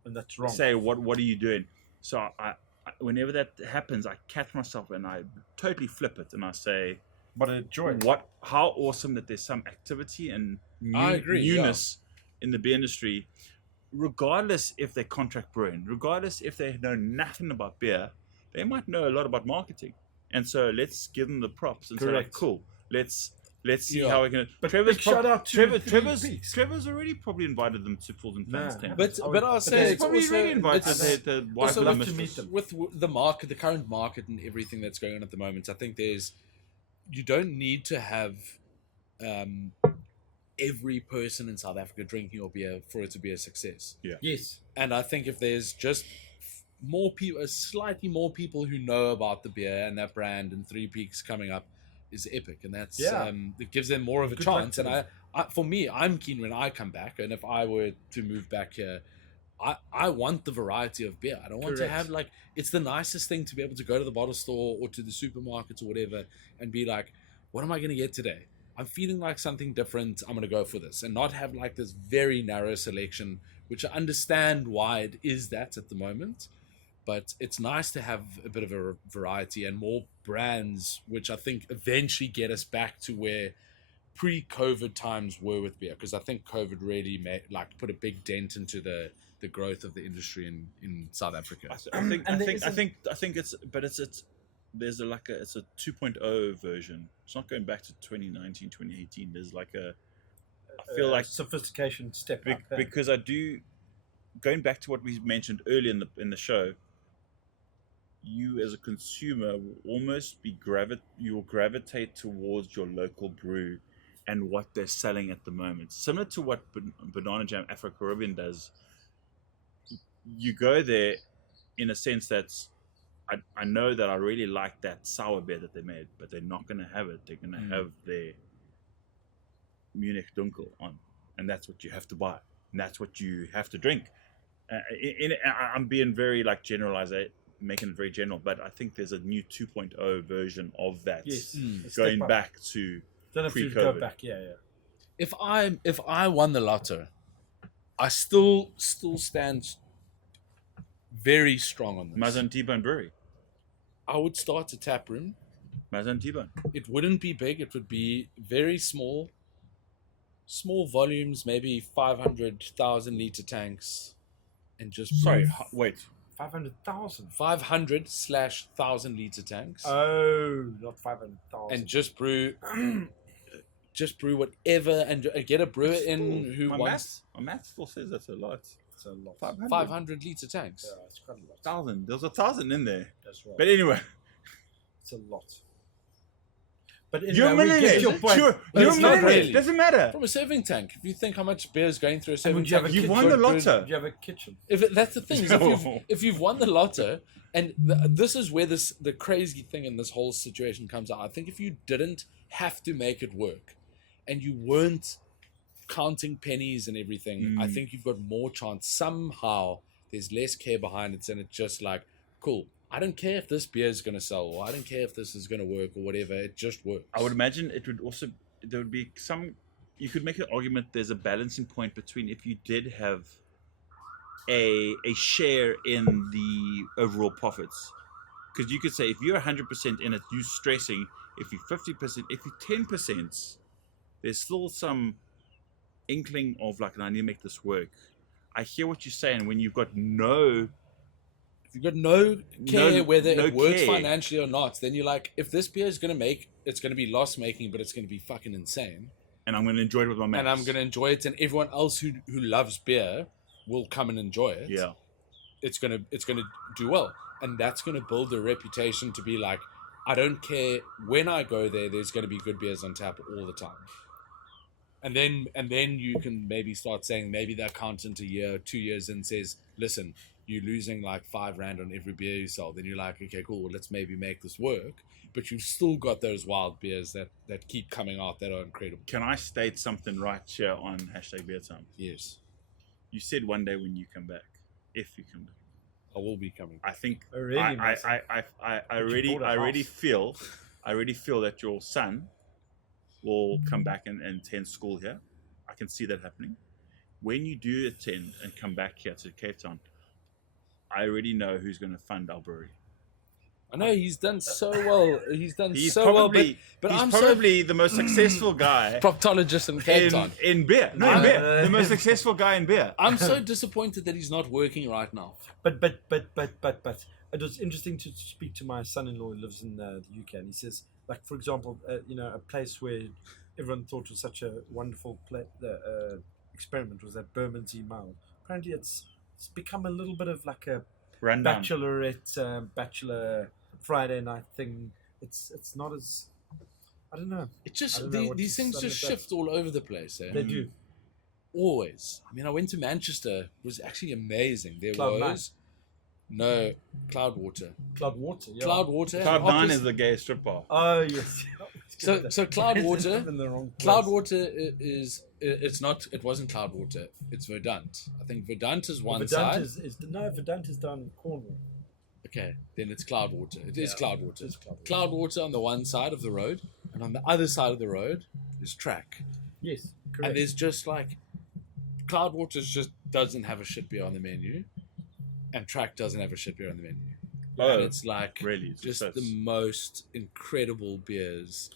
And that's wrong. say what are you doing. So I whenever that happens, I catch myself and I totally flip it and I say, What a joy. how awesome that there's some activity and I agree, newness in the beer industry, regardless if they're contract brewing, regardless if they know nothing about beer, they might know a lot about marketing. And so let's give them the props and say, like, cool, let's see how we can. But Trevor's shout out to Trevor's already probably invited them to Fulton Fans Tent. But I'll say He's it's probably also, really invited it's the wife also of the like to mistress. meet them. with the market, the current market, and everything that's going on at the moment. I think you don't need to have every person in South Africa drinking your beer for it to be a success. Yeah. Yes. And I think if there's just more people, slightly more people who know about the beer and that brand, and 3 Peaks coming up is epic, and that's it gives them more of a Good luck chance. to And I, for me, I'm keen when I come back, and if I were to move back here, I want the variety of beer. I don't want to have it's the nicest thing to be able to go to the bottle store or to the supermarket or whatever and be like, what am I going to get today? I'm feeling like something different. I'm going to go for this, and not have like this very narrow selection, which I understand why it is that at the moment. But it's nice to have a bit of a variety and more brands, which I think eventually get us back to where pre-COVID times were with beer. Because I think COVID really put a big dent into the growth of the industry in South Africa. I think it's there's it's a 2.0 version. It's not going back to 2019, 2018. There's I feel like sophistication step up because going back to what we mentioned earlier in the show. You as a consumer will almost you'll gravitate towards your local brew and what they're selling at the moment. Similar to what Banana Jam Afro Caribbean does. You go there in a sense that I know that I really like that sour beer that they made, but they're not going to have it. They're going to have their Munich Dunkel on, and that's what you have to buy, and that's what you have to drink. I'm being very making it very general, but I think there's a new 2.0 version of that going back to pre-COVID. Go back. If I won the lotto, I still stand very strong on this. Muzza and T-Bone Brewery. I would start a tap room. Muzza and T-Bone. It wouldn't be big. It would be very small volumes, maybe 500,000 liter tanks, and just 500,000. 500/1,000 liter tanks. Oh, not 500,000. And just brew whatever, and get a brewer in who wants. My math still says that's a lot. It's a lot. 500 liter tanks. Yeah, it's quite a lot. 1,000. There's 1,000 in there. That's right. But anyway, it's a lot. But anyway, you're a millionaire. your point. You're But a it's not millionaire. really. Doesn't matter. From a serving tank, if you think how much beer is going through a And serving would you have tank, a You kitchen? won the lotto. Do you have a kitchen? That's the thing. Is if you've won the lotto, and this is where the crazy thing in this whole situation comes out. I think if you didn't have to make it work, and you weren't counting pennies and everything, I think you've got more chance. Somehow there's less care behind it, and it's just like, cool, I don't care if this beer is going to sell, or I don't care if this is going to work or whatever, it just works. I would imagine there would be you could make an argument there's a balancing point between if you did have a share in the overall profits. Because you could say if you're 100% in it, you're stressing. If you're 50%, if you're 10%, there's still some inkling of I need to make this work. I hear what you're saying when you've got if you've got no care whether no it works care. financially or not, then you're like, if this beer is going to make it's going to be loss making, but it's going to be fucking insane. And I'm going to enjoy it with my mates. And I'm going to enjoy it, and everyone else who loves beer will come and enjoy it. Yeah. It's gonna do well, and that's going to build a reputation to be like, I don't care when I go there. There's going to be good beers on tap all the time. And then you can maybe start saying, maybe the accountant a year, 2 years in says, listen, you're losing like £5 on every beer you sell. Then you're like, okay, cool, well, let's maybe make this work. But you've still got those wild beers that keep coming out that are incredible. Can I state something right here on #BeerTime? Yes. You said one day when you come back, if you come back. I will be coming. I think Oh, really, I already feel that your son will come back and attend school here. I can see that happening. When you do attend and come back here to Cape Town, I already know who's going to fund our brewery. I know he's done so well. He's probably I'm probably the most successful guy proctologist in Cape Town. in beer. No, in beer. The most successful guy in beer. I'm so disappointed that he's not working right now. But it was interesting to speak to my son-in-law who lives in the UK, and he says, like, for example, a place where everyone thought was such a wonderful experiment was that Bermondsey Mile. Apparently, it's become a little bit of like a Rundown. bachelor Friday night thing. It's not as, I don't know. It just I don't know what these to things say just about shift all over the place. Eh? They do. Always. I mean, I went to Manchester. It was actually amazing. There Cloud was no Cloudwater. Cloudwater. Yeah. Cloudwater. Cloud 9 is the gay strip bar. Oh yes. So Cloudwater. In the wrong place. Cloudwater is it's not. It wasn't Cloudwater. It's Verdant. I think Verdant is one side. Verdant is down Cornwall. Okay, then it's Cloudwater. It is Cloudwater. It's Cloudwater. Cloudwater on the one side of the road, and on the other side of the road is Track. Yes, correct. And there's just like Cloudwater just doesn't have a shit beer on the menu, and Track doesn't have a shit beer on the menu. Oh, and it's like really? just the most incredible beers,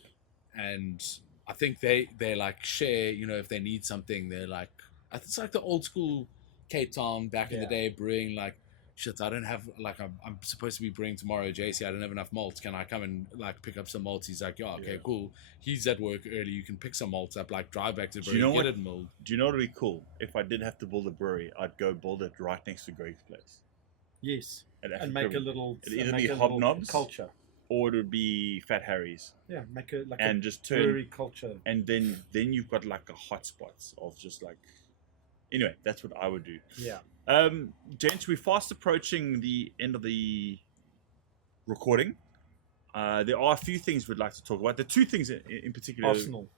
and I think they like share. You know, if they need something, they're like, it's like the old school Cape Town back in the day brewing like. Shit, I don't have, like, I'm supposed to be brewing tomorrow, JC. I don't have enough malt. Can I come and, like, pick up some malt? He's like, yeah, okay, cool. He's at work early. You can pick some malt up, like, drive back to the brewery, get it milled. Do you know what would be cool? If I did have to build a brewery, I'd go build it right next to Greg's place. Yes. And make a little... It'd either be Hobnobs culture. Or it would be Fat Harry's. Yeah, make a, like and a just turn, brewery culture. And then you've got, like, a hotspot of just, like... Anyway, that's what I would do. Yeah. Gents, we're fast approaching the end of the recording. There are a few things we'd like to talk about. The two things in particular. Arsenal.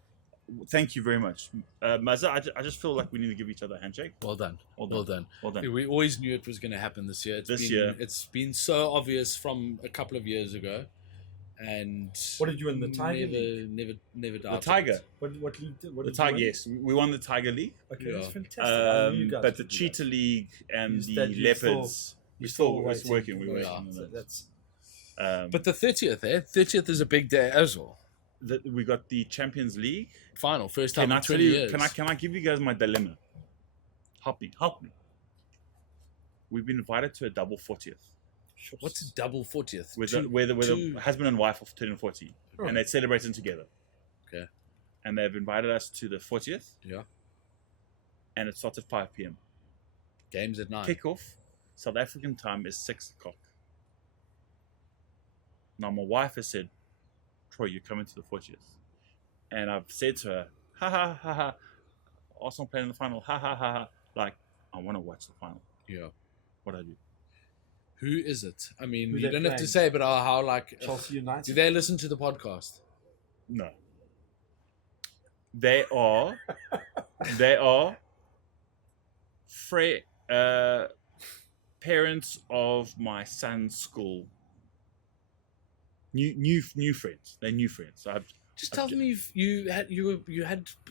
Thank you very much. Muzza, I just feel like we need to give each other a handshake. Well done. Well done. We always knew it was going to happen this year. It's been so obvious from a couple of years ago. And what did you win, the Tiger League? Never doubted. The Tiger. What league did the Tiger? Yes, we won the Tiger League. Okay, that's fantastic. But the Cheetah League and the Leopards, we're still working. We're working on that. That's. But the 30th, 30th is a big day as well. We got the Champions League final, first time in 20 years. Can I give you guys my dilemma? Help me. We've been invited to a double 40th. What's a double 40th? Where the husband and wife have turned 40, and they're celebrating together. Okay. And they've invited us to the 40th. Yeah. And it starts at 5 p.m. Games at 9. Kickoff, South African time is 6 o'clock. Now my wife has said, Troy, you're coming to the 40th. And I've said to her, ha ha ha ha, Arsenal playing in the final, ha ha ha ha. Like, I want to watch the final. Yeah. What do I do? Who is it? I mean, Who you don't have to playing? say, but how like Chelsea United? do they listen to the podcast? No. They are parents of my son's school. New friends. They're new friends. So just tell them you had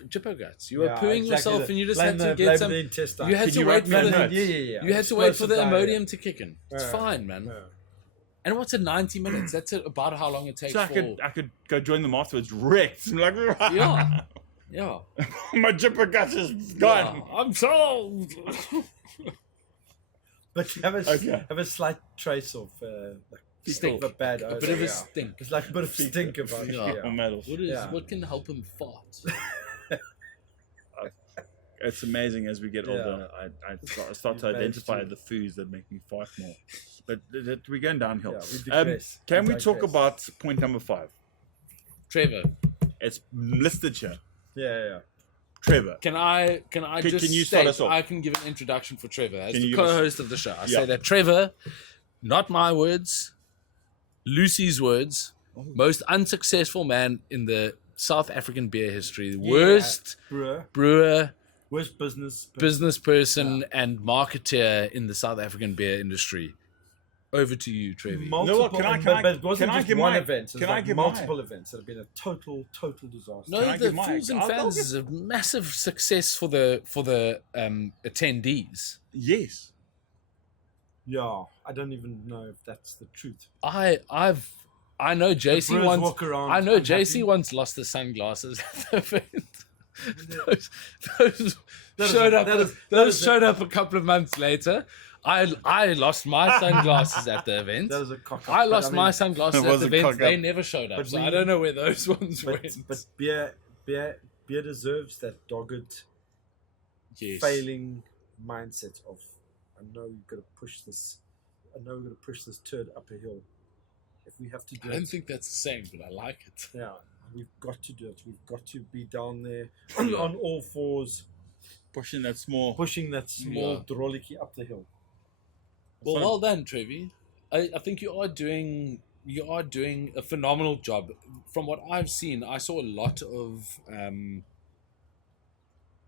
jippo guts. You were pooing exactly yourself, and you just had to blame get some. the intestine. You had to wait for the You had to wait for the Explosive Imodium to kick in. It's Yeah. fine, man. Yeah. And what's it? 90 minutes. That's about how long it takes. So I could go join them afterwards, wrecked. I'm like, Yeah. my jipper guts is gone. Yeah, I'm sold. But have a slight trace of like Stink. of a bad A odor. bit of a yeah. stink. It's like a bit of stink about it. Yeah. Yeah. Or metals. What can help him fart? It's amazing as we get older. I start to You've identify managed to- the foods that make me fart more. But we're going downhill. Yeah, we digress. Can we talk digress. about point number 5? Trevor, It's listed here. Yeah. Trevor. can I Can just you start state, us off? I can give an introduction for Trevor as Can the you give us- co-host of the show. I Yeah. say that Trevor, not my words, Lucy's words, most unsuccessful man in the South African beer history, the worst brewer, Worst business. business person, and marketer in the South African beer industry. Over to you, Trevi. Multiple, No, what, can I- but it wasn't can I just give one my- event. It was can I like give multiple events that have been a total disaster. No, Can I the give mine? Fools and I'll Fans give- is a massive success for the attendees. Yes. Yeah, I don't even know if that's the truth. I know JC brewers once. walk around I know unhappy. JC once lost his sunglasses at the event. those That is showed a- up. that is- Those that is showed up a couple of months later. I lost my sunglasses at the event. That is a cock up. I lost but my mean, sunglasses It at was the a event. cock They up. never showed up, But so we- I don't know where those ones went. but beer deserves that dogged, Yes. failing mindset of, I know we've got to push this. I know we've got to push this turd up a hill. If we have to do I don't it, think that's the same, but I like it. yeah, we've got to do it. We've got to be down there on all fours, Pushing that small. pushing that small Yeah. droliki up the hill. Well, Fun. well done, Trevi. I think you are doing a phenomenal job. From what I've seen, I saw a lot of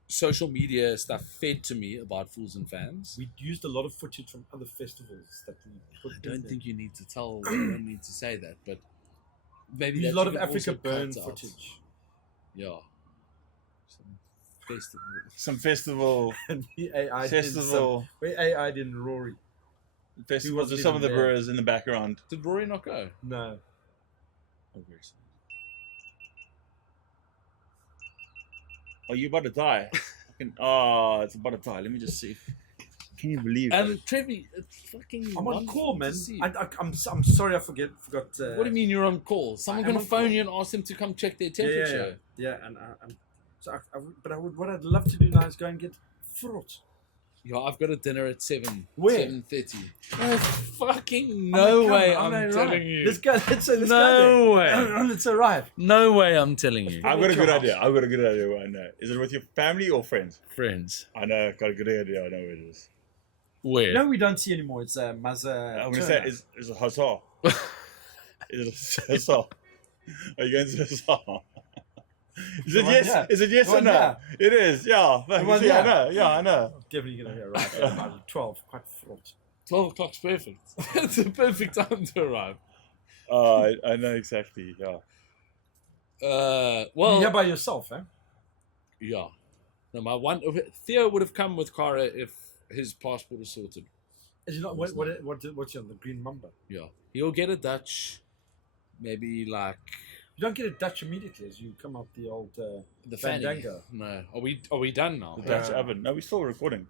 social media stuff fed to me about Fools and Fans. We used a lot of footage from other festivals that we put. I don't think you need to tell. You don't need to say that, but maybe we used that a lot you of can Africa also Burn cut out. footage. Yeah. Some festivals. Some festival. And we AI'd Festival. we AI'd in Rory. Festivals with wasn't some of the even there. brewers in the background. Did Rory not go? No. Oh, very sad. Are you about to die? It's about to die. Let me just see. Can you believe it? Trevi, it's fucking. I'm on call, man. to see. I'm sorry, I forgot. What do you mean you're on call? Someone I am gonna on phone call. you and ask them to come check their Yeah, temperature. and what I'd love to do now is go and get fruit. Yeah, I've got a dinner at 7. Where? 7:30. No fucking I'm no gonna way! come. I'm gonna telling arrive. you. Let's go. Let's No go way. there. Let's arrive. No way! I'm telling you, I've got a your good house. idea. I've got a good idea where I know. Is it with your family or friends? friends. I know. I've got a good idea. I know where it is. Where? No, we don't see anymore. It's Muzza. I'm going to say, is it Hussar? Is it Hussar? Are you going to Hussar? Is it one yes? here. Is it yes The or one no? here. It is. Yeah. one See, I here. know. Yeah, I know. Definitely gonna arrive at about 12. Quite fraught. 12 o'clock's perfect. It's a perfect time to arrive. I know exactly. Yeah. Well, You're here by yourself, eh? yeah. No, my one Theo would have come with Cara if his passport was sorted. Is it not what's on the green mamba? Yeah, he'll get a Dutch, maybe like You don't get a Dutch immediately as you come out the old the fanny. Fandango. No, are we done now? The Dutch Yeah. oven. No, we're still recording.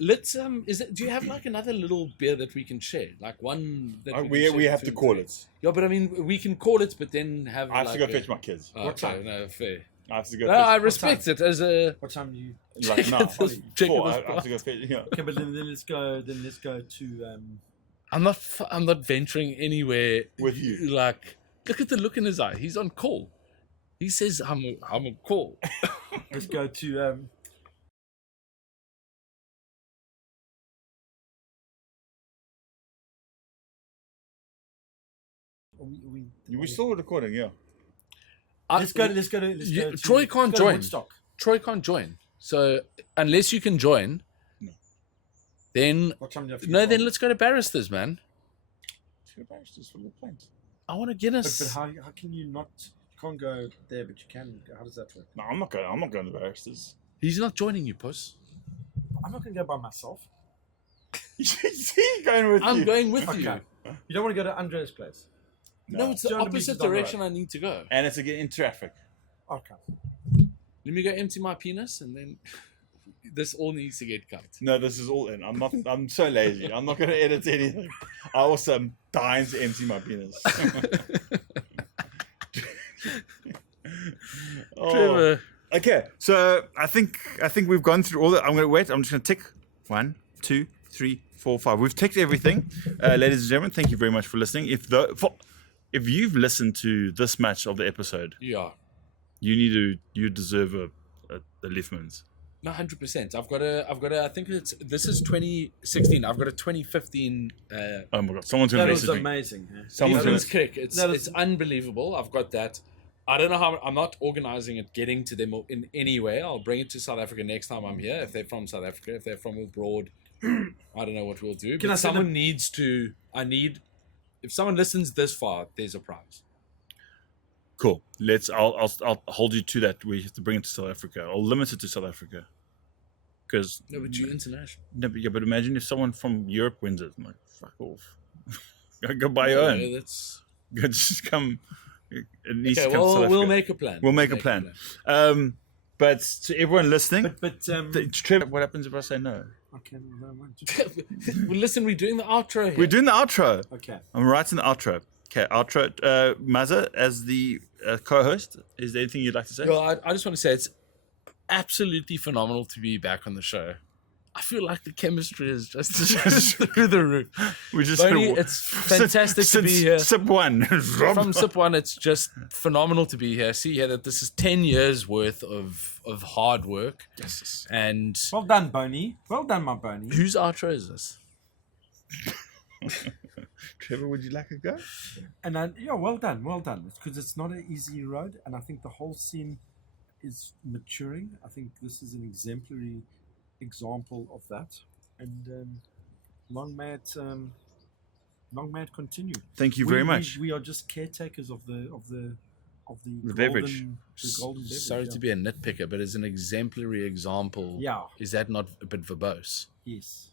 Let's do you have like another little beer that we can share, like one that We can share have to between call three? it. Yeah, but I mean we can call it, but then have I have like to go a- fetch my kids. Oh, What okay, time? no, fair. I have to go No, fetch. I respect it as a. What time do you? Like now. Just check Four. it was I have to go fetch. Yeah. Okay, but then let's go. Then let's go to. I'm not venturing anywhere With you. Like, look at the look in his eye. He's on call. He says, "I'm on call." Let's go to. We're still recording. Yeah. Let's go. Let's go Yeah, to. Troy can't let's go to join. Woodstock. Troy can't join. So unless you can join, No. then What time do you have to no. get Then on? let's go to Barristers, man. Two barristers for the planes. I want a But Guinness. how can you not? You can't go there, but you can. How does that work? No, I'm not going. I'm not going to barristers. He's not joining you, puss. I'm not going to go by myself. See, going with I'm you. going with Okay. you. You don't want to go to Andrea's place. No, it's the 200 opposite meters down the direction I need to go. And it's again in traffic. Okay. Let me go empty my penis and then This all needs to get cut. No, this is all in. I'm so lazy. I'm not going to edit anything. I also am dying to empty my penis. Trevor. Okay, so I think we've gone through all that. I'm going to wait. I'm just going to tick 1, 2, 3, 4, 5. We've ticked everything. Ladies and gentlemen, thank you very much for listening. If you've listened to this much of the episode, Yeah. you deserve a Liefmans. No, 100%. I've got a. I think this is 2016. I've got a 2015. Oh my god! Someone's gonna That message was me. amazing. Huh? Someone's Liefmans gonna. kick. It's unbelievable. I've got that. I don't know how. I'm not organizing it, getting to them in any way. I'll bring it to South Africa next time I'm here. If they're from South Africa, if they're from abroad, I don't know what we'll do. But someone needs to. If someone listens this far, there's a prize. Cool. I'll hold you to that. We have to bring it to South Africa. I'll limit it to South Africa. Because No, but you're international. No, but imagine if someone from Europe wins it. I'm like, fuck off. Go buy your own. That's... Go just come. It needs Okay, to come to South Africa. we'll make a plan. We'll make a plan. But to everyone listening, Trevor, what happens if I say no? Okay, no, I won't. Well, listen, we're doing the outro here. We're doing the outro. Okay. I'm writing the outro. Okay, outro. Muzza, as the co-host, is there anything you'd like to say? Well, I just want to say it's absolutely phenomenal to be back on the show. I feel like the chemistry is just through the roof. We just Boney, it's fantastic to be here. Sip one. From Sip One, it's just phenomenal to be here. See here that this is 10 years worth of hard work. Yes. And Well done, Boney. Well done, my Boney. whose outro is this? Trevor, would you like a go? And well done. Because it's not an easy road, and I think the whole scene is maturing. I think this is an exemplary example of that, and long may it continue. Thank you very much. We are just caretakers of the beverage. The golden beverage. Sorry to be a nitpicker, but as an exemplary example, is that not a bit verbose? Yes.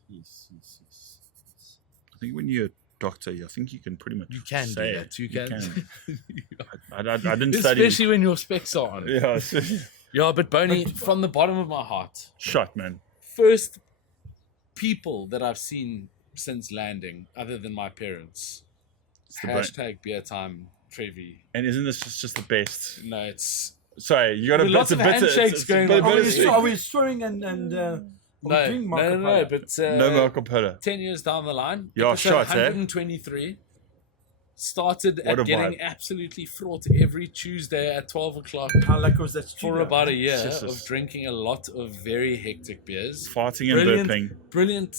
I think when you're a doctor, I think you can pretty much Can say do that. it. You can. I didn't study. Especially when your specs are on. Yeah. Yeah, but Boney, from the bottom of my heart, Shot, man. first people that I've seen since landing, other than my parents. the Hashtag beertime, Trevor. And isn't this just the best? No, it's... Sorry, you got a With lots of bit handshakes going on. Are we swearing and doing Marco No, Polo? but no Marco Polo. 10 years down the line, Yeah, episode shots, 123, started What a at getting vibe. absolutely fraught every Tuesday at 12 o'clock How lucky was that for studio? about a year Jesus. of drinking a lot of very hectic beers. Farting and burping. Brilliant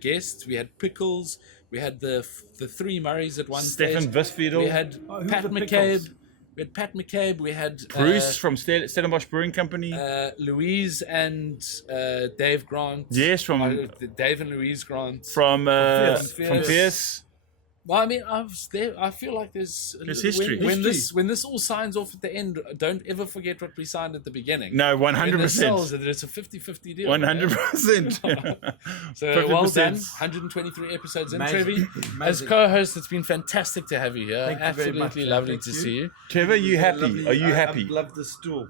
guests. We had Pickles. We had the three Murrays at one Stefan stage. Visfiedel. We had who's Pat the McCabe. Pickles? We had Pat McCabe. We had Bruce from Stellenbosch Brewing Company. Louise and Dave Grant. Yes, from Dave and Louise Grant. from Fierce. Fierce. Well, I mean, I was there. I feel like there's history. When this all signs off at the end, don't ever forget what we signed at the beginning. No, When this 100%. sells, that it's a 50-50 deal. 100%. So well 50%. done. 123 episodes in, Amazing. Trevi. As Amazing. co-host, it's been fantastic to have you here. Thank you very much, Absolutely man. lovely Thank to you. see you. Trevor, you happy? Lovely. Are you I happy? love the stool.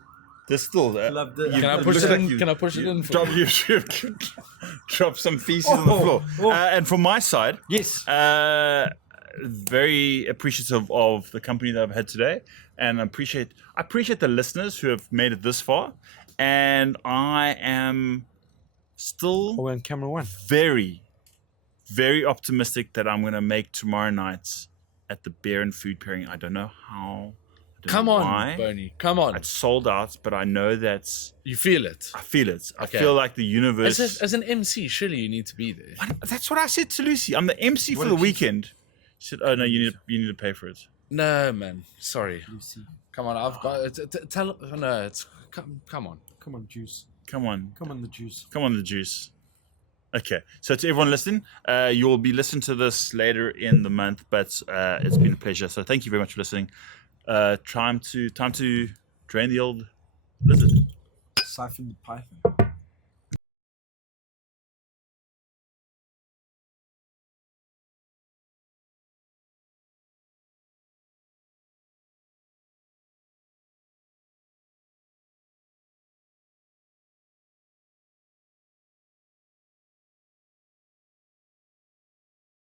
There's still Love the- Can I push it in? Can I push it in? For Drop, you? drop some feces on the floor. oh. And from my side, Yes. very appreciative of the company that I've had today, and I appreciate the listeners who have made it this far. And I am still We're on camera one. very, very optimistic that I'm going to make tomorrow night at the beer and food pairing. I don't know how. I don't Come know on, why. Boney. Come on. It's sold out, but I know that's. You feel it. I feel it. I Okay. feel like the universe. As an MC, surely you need to be there. That's what I said to Lucy. I'm the MC for the weekend. She said, "Oh no, you need to pay for it." No, man. Sorry. Lucy. Come on. I've got. Tell. No. It's. Come on. Come on, juice. Come on, Come on, the juice. come on, the juice. Okay, so to everyone listening, you'll be listening to this later in the month, but it's been a pleasure. So thank you very much for listening. Time to drain the old lizard. Siphon the python.